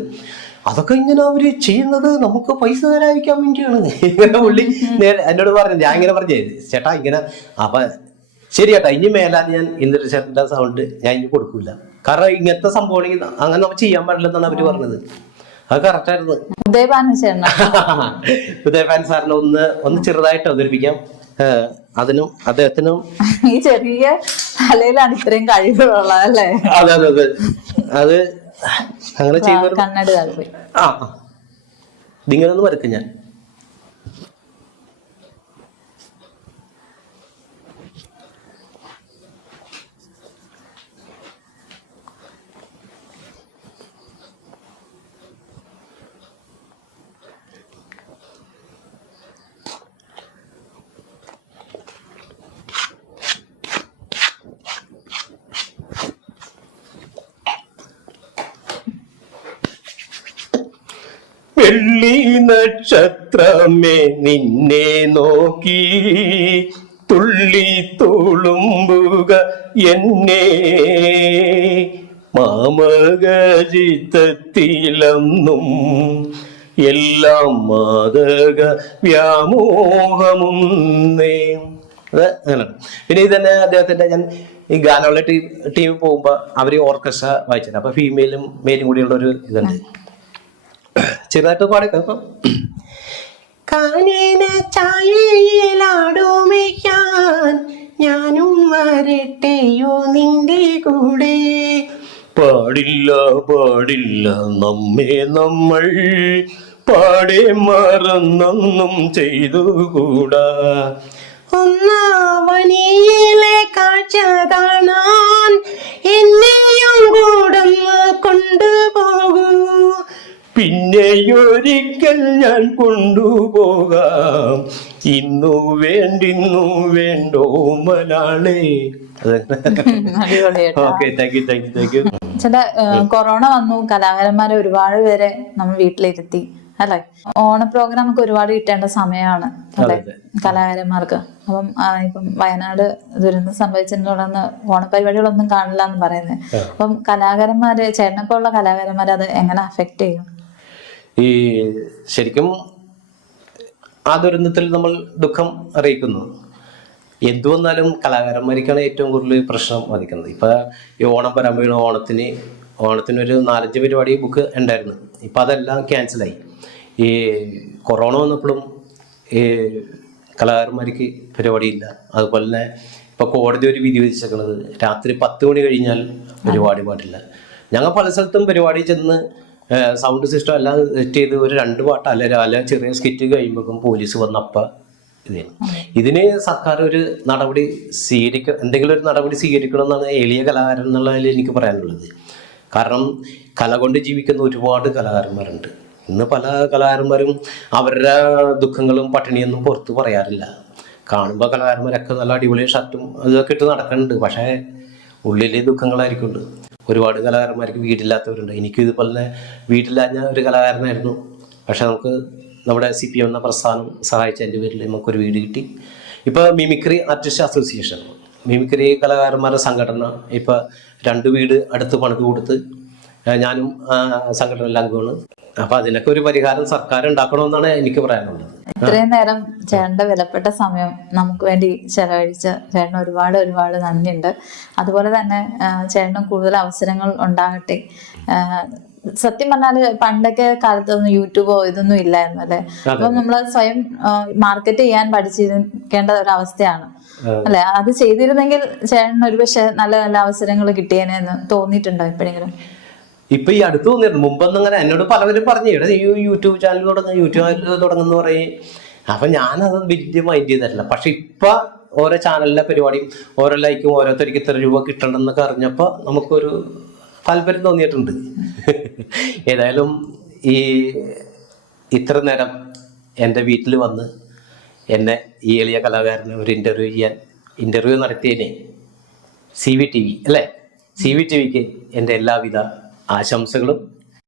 അതൊക്കെ ഇങ്ങനെ അവര് ചെയ്യുന്നത് നമുക്ക് പൈസ തരാതിരിക്കാൻ വേണ്ടിയാണ്. ഇങ്ങനെ പുള്ളി എന്നോട് പറഞ്ഞത്. ഞാൻ ഇങ്ങനെ പറഞ്ഞേ, ചേട്ടാ ഇങ്ങനെ. അപ്പൊ ശരി ചേട്ടാ, ഇനി മേലാൽ ഞാൻ ഇന്ദ്രൻ ചേട്ടന്റെ സൗണ്ട് ഞാൻ ഇനി കൊടുക്കൂല. കാരണം ഇങ്ങനത്തെ സംഭവമാണെങ്കിൽ അങ്ങനെ നമുക്ക് ചെയ്യാൻ പാടില്ലെന്നാണ് അവര് പറഞ്ഞത്. അത് കറക്റ്റായിരുന്നു. ഉദയഭാൻ സാറിനെ ഒന്ന് ചെറുതായിട്ട് അവതരിപ്പിക്കാം. അതിനും അദ്ദേഹത്തിനും ഈ ചെറിയ തലയിലാണ് ഇത്രയും കഴിവുള്ളത് അല്ലേ? അതെ അതെ അതെ. അത് അങ്ങനെ ചെയ്യുന്ന കണ്ണടി താല്പര്യം. ഇതിങ്ങനൊന്ന് വരക്കും ഞാൻ. വെള്ളി നക്ഷത്രമേ നിന്നെ നോക്കി തുള്ളി തുളുമ്പുക എന്നെ മാമകചിത്തത്തിലെന്നും എല്ലാം മാതക വ്യാമോഹമുന്നേ. അത് അങ്ങനെ. പിന്നെ ഇതന്നെ അദ്ദേഹത്തിന്റെ ഞാൻ ഈ ഗാനമുള്ള ടീം പോകുമ്പോ അവര് ഓർക്കസ്ട്ര വായിച്ചത്. അപ്പൊ ഫീമെയിലും മെയിലും കൂടിയുള്ള ഒരു ഇതുണ്ട്. ചെറുതായിട്ട് പാടിക്കാം. കാനേന ചായയിലാടുമയ്ക്കാൻ ഞാനും വരട്ടെയോ നിന്റെ കൂടെ. പാടില്ല പാടില്ല നമ്മെ നമ്മൾ പാടെ മറന്നൊന്നും ചെയ്തുകൂടാ. ഒന്നാവനിയിലെ കാഴ്ച കാണാൻ എന്നെയും കൂടൊന്ന് കൊണ്ടുപോകൂ. പിന്നെയൊരിക്കൽ ഞാൻ കൊണ്ടുപോകാം. ഇന്നു വേണ്ടോ മലാളെ. Okay, thank you. ചേട്ടാ, കൊറോണ വന്നു, കലാകാരന്മാരെ ഒരുപാട് പേരെ നമ്മൾ വീട്ടിലിരുത്തി അല്ലെ? ഓണ പ്രോഗ്രാം ഒക്കെ ഒരുപാട് കിട്ടേണ്ട സമയമാണ് അല്ലെ കലാകാരന്മാർക്ക്. അപ്പം ഇപ്പം വയനാട് ദുരന്തം സംഭവിച്ചതിനെ തുടർന്ന് ഓണപരിപാടികളൊന്നും കാണില്ല എന്ന് പറയുന്നത്. അപ്പം കലാകാരന്മാര്, ചേട്ടനെപ്പോലുള്ള കലാകാരന്മാരെ അത് എങ്ങനെ അഫക്ട് ചെയ്യും? ഈ ശരിക്കും ആ ദുരന്തത്തിൽ നമ്മൾ ദുഃഖം അറിയിക്കുന്നു. എന്തു വന്നാലും കലാകാരന്മാർക്കാണ് ഏറ്റവും കൂടുതൽ പ്രശ്നം വധിക്കുന്നത്. ഇപ്പൊ ഈ ഓണം വരാൻ ഓണത്തിനൊരു 4-5 പരിപാടി ബുക്ക് ഉണ്ടായിരുന്നു. ഇപ്പൊ അതെല്ലാം ക്യാൻസലായി. ഈ കൊറോണ വന്നപ്പോഴും ഈ കലാകാരന്മാർക്ക് പരിപാടിയില്ല. അതുപോലെ തന്നെ ഇപ്പൊ കോടതി ഒരു വിധി വിധിച്ചേക്കുന്നത് രാത്രി 10 മണി കഴിഞ്ഞാൽ പരിപാടി പാടില്ല. ഞങ്ങൾ പല സ്ഥലത്തും പരിപാടി ചെന്ന് സൗണ്ട് സിസ്റ്റം എല്ലാം സെറ്റ് ചെയ്ത് ഒരു 2 പാട്ട് അല്ല ചെറിയ സ്കിറ്റ് കഴിയുമ്പോഴേക്കും പോലീസ് വന്നപ്പ ഇതിന് സർക്കാർ ഒരു നടപടി എന്തെങ്കിലും ഒരു നടപടി സ്വീകരിക്കണം എന്നാണ് എളിയ കലാകാരൻ എന്നുള്ളതിൽ എനിക്ക് പറയാനുള്ളത്. കാരണം കല കൊണ്ട് ജീവിക്കുന്ന ഒരുപാട് കലാകാരന്മാരുണ്ട്. ഇന്ന് പല കലാകാരന്മാരും അവരുടെ ദുഃഖങ്ങളും പട്ടിണിയൊന്നും പുറത്ത് പറയാറില്ല. കാണുമ്പോൾ കലാകാരന്മാരൊക്കെ നല്ല അടിപൊളി ഷർട്ടും അതൊക്കെ ഇട്ട് നടക്കുന്നുണ്ട്. പക്ഷേ ഉള്ളിലെ ദുഃഖങ്ങളായിരിക്കുന്നുണ്ട്. ഒരുപാട് കലാകാരന്മാർക്ക് വീടില്ലാത്തവരുണ്ട്. എനിക്കും ഇതുപോലെ തന്നെ വീടില്ലാഞ്ഞ ഒരു കലാകാരനായിരുന്നു. പക്ഷെ നമുക്ക് നമ്മുടെ CPM എന്ന പ്രസ്ഥാനം സഹായിച്ചതിൻ്റെ പേരിൽ നമുക്കൊരു വീട് കിട്ടി. ഇപ്പോൾ മിമിക്രി ആർട്ടിസ്റ്റ് അസോസിയേഷൻ, മിമിക്രി കലാകാരന്മാരുടെ സംഘടന ഇപ്പോൾ 2 വീട് അടുത്ത് പണിത് കൊടുത്ത് ഞാനും സംഘടനയിൽ അംഗമാണ്. അപ്പം അതിനൊക്കെ ഒരു പരിഹാരം സർക്കാർ ഉണ്ടാക്കണമെന്നാണ് എനിക്ക് പറയാനുള്ളത്. ഇത്രയും നേരം ചേട്ടന്റെ വിലപ്പെട്ട സമയം നമുക്ക് വേണ്ടി ചെലവഴിച്ച ചേട്ടന് ഒരുപാട് ഒരുപാട് നന്ദിയുണ്ട്. അതുപോലെ തന്നെ ചേട്ടന് കൂടുതൽ അവസരങ്ങൾ ഉണ്ടാകട്ടെ. സത്യം പറഞ്ഞാല് പണ്ടൊക്കെ കാലത്തൊന്നും യൂട്യൂബോ ഇതൊന്നും ഇല്ലായിരുന്നു അല്ലെ. അപ്പം നമ്മൾ സ്വയം മാർക്കറ്റ് ചെയ്യാൻ പഠിച്ചിരിക്കേണ്ട ഒരു അവസ്ഥയാണ് അല്ലെ. അത് ചെയ്തിരുന്നെങ്കിൽ ചേട്ടന് ഒരുപക്ഷെ നല്ല നല്ല അവസരങ്ങൾ കിട്ടിയേനെ എന്ന് തോന്നിയിട്ടുണ്ടോ എപ്പോഴെങ്കിലും? ഇപ്പൊ ഈ അടുത്ത് തോന്നിയിരുന്നു. മുമ്പൊന്നും അങ്ങനെ എന്നോട് പലവരും പറഞ്ഞു, ഇവിടെ യൂട്യൂബ് ചാനൽ തുടങ്ങുന്ന പറയും. അപ്പൊ ഞാനത് വലിയ മൈൻഡ് ചെയ്തിട്ടില്ല. പക്ഷെ ഇപ്പൊ ഓരോ ചാനലിലെ പരിപാടിയും ഓരോ ലൈക്കും ഓരോരുത്തർക്ക് ഇത്ര രൂപ കിട്ടണമെന്നൊക്കെ അറിഞ്ഞപ്പോ നമുക്കൊരു താല്പര്യം തോന്നിയിട്ടുണ്ട്. ഏതായാലും ഈ ഇത്ര നേരം എൻ്റെ വീട്ടിൽ വന്ന് എന്നെ ഈ എളിയ കലാകാരനെ ഒരു ഇന്റർവ്യൂ നടത്തിയതിനെ CVTV അല്ലേ, CVTVക്ക് എൻ്റെ എല്ലാവിധ ആശംസകളും